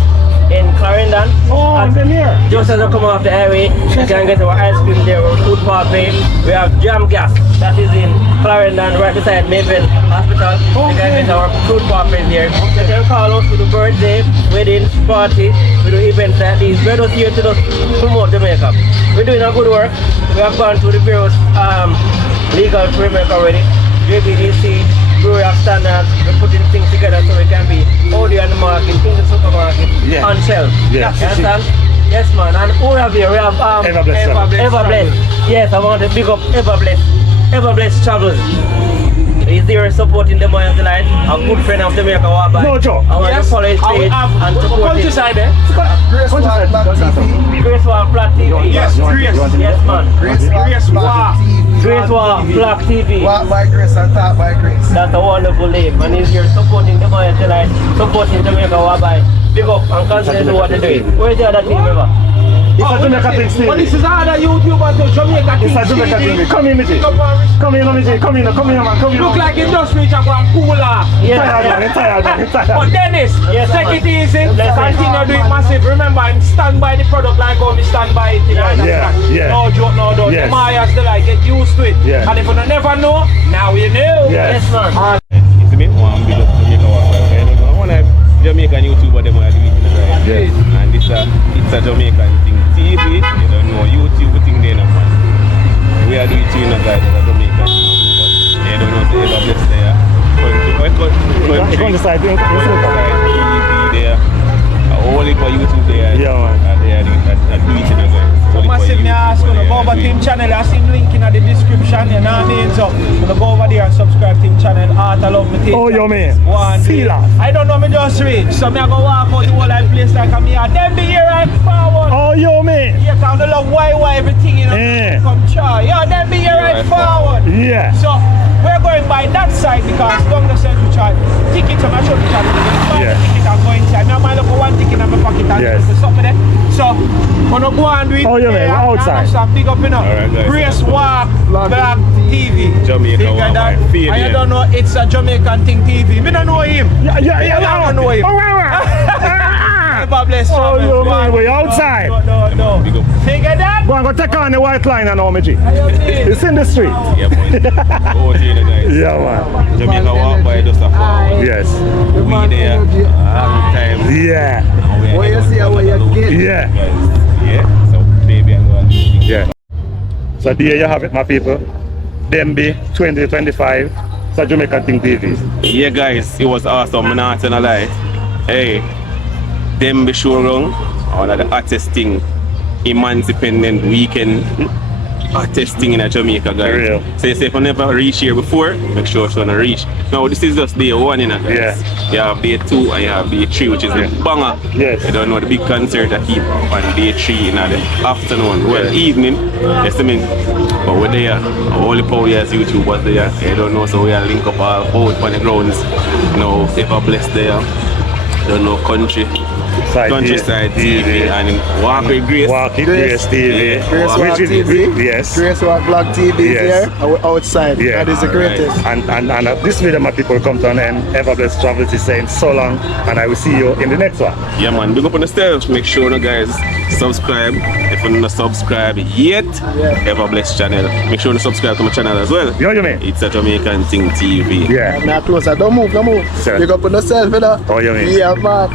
in Clarendon. Oh, I'm here. Just as you come off the highway, you can get our ice cream there, our food parkway. We have Jam Gas, that is in Clarendon, right beside Maven Hospital. You can get our food parkway there. You can call us to the birthday, weddings, party. We do events like these. We're just here to just promote Jamaica. We're doing a good work. We have gone through the various legal framework already. JBDC, Brewery of Standards, we're putting things together so we can be out there on the market, in the supermarket, on shelf. Yeah. You understand? Yes, man. And who have here? We have Everbless. Yes, I want to big up Everbless Travels. He's there supporting the Moyah's Delight, a good friend of Jamaica. No joke. I want to follow his page and support it. Countryside there. Grace Walk Black TV. Grace Walk Black TV. Yes, Grace. Yes, man. Grace Walk TV. Grace Walk Black TV. Walk by Grace and talk by Grace. That's a wonderful name. And he's here supporting the Moyah's Delight, supporting Jamaica. Big up and continue to do what they're doing. Where's the other team member? It's a Jamaica thing, Steve. Well, this is other YouTubers, the Jamaica thing. It's a Jamaica thing. Come in, Mijay. Come in, Mijay. Come in, man. Come in. Look like industry and go and cool off. Tired. But Dennis, take it easy. Continue to do it massive. Remember, I'm stand by the product like how we stand by it. No joke, no doubt. The Moyah's Delight, get used to it. And if you never know, now you know. Yes, man. It's me, one big up Jamaica walk. I want to Jamaican YouTuber, them are doing it in the right. Yes. And it's a Jamaican thing. TV, you don't know, YouTube thing there, no man. We are doing it in a guide as a Jamaican YouTuber. You don't know, say, ever bless there. Countryside, TV there. Only for YouTube there. Yeah, man. And they are doing it in a guide. Massive me ask you to go over Team Channel. I see the link in the description, you know what I mean? So you go over there and subscribe to Team Channel. Art I love me Team. Oh, you mean? See that? I don't know me just reach. So me I go walk out the whole like place like I'm here. Denbigh here right forward. Oh, you mean? Yeah, cause I love why everything, you know. Come try. Yeah, Denbigh here right forward. Yeah. So we're going by that side because down the central chart, tickets on my show chart. Yeah. Ticket and go inside. Now I look for one ticket in my pocket and put something there. So when I go and do it. Oh, you mean? Outside. Big up, you know. Grace Walk Black TV. Jamaica Walk my favorite. I don't know, it's a Jamaican thing TV. Me don't know him. Yeah. I don't know him. God bless you. Oh, you mean? We outside. No. Figure that. Go and go take on the white line and all, Mijay. It's in the street. Yeah, boy. Yeah, man. Jamaica Walk by just a forward. Yes. We there all the time. Yeah. What you see and what you get. Yeah. Yeah. So baby and go and yeah. So there you have it, my people. Denbigh 2025. It's a Jamaican thing TV. Yeah, guys, it was awesome. I'm not gonna lie. Hey, Denbigh showroom, one of the hottest thing, Emancipendent Weekend. Hottest thing in Jamaica, guys. Real. So you say if you never reach here before, make sure you're gonna reach. Now this is just day one, you know, guys. Yeah. You have day 2 and you have day 3, which is the banger. Yes. You don't know the big concert that keep on day 3 in the afternoon. Well, evening, yes, I mean. But we're there. Our only power here is YouTube was there. You don't know, so we are link up all out on the grounds. You know, ever blessed there. Don't know Countryside TV and Walk with Grace. Walk with Grace TV. Yeah. Grace Walk TV. Yes. Grace Walk Black TV here. Outside. Yeah. That is the greatest. And this video, my people, come to an end. Everbless Travels is saying so long, and I will see you in the next one. Yeah, man. Big up on the steps. Make sure, guys, subscribe. If you're not subscribed yet, Everbless channel. Make sure to subscribe to my channel as well. You know what you mean? It's a Jamaican thing TV. Yeah. Now closer. Don't move. Sir. Big up on yourself, you know. Oh, you mean? Yeah, man.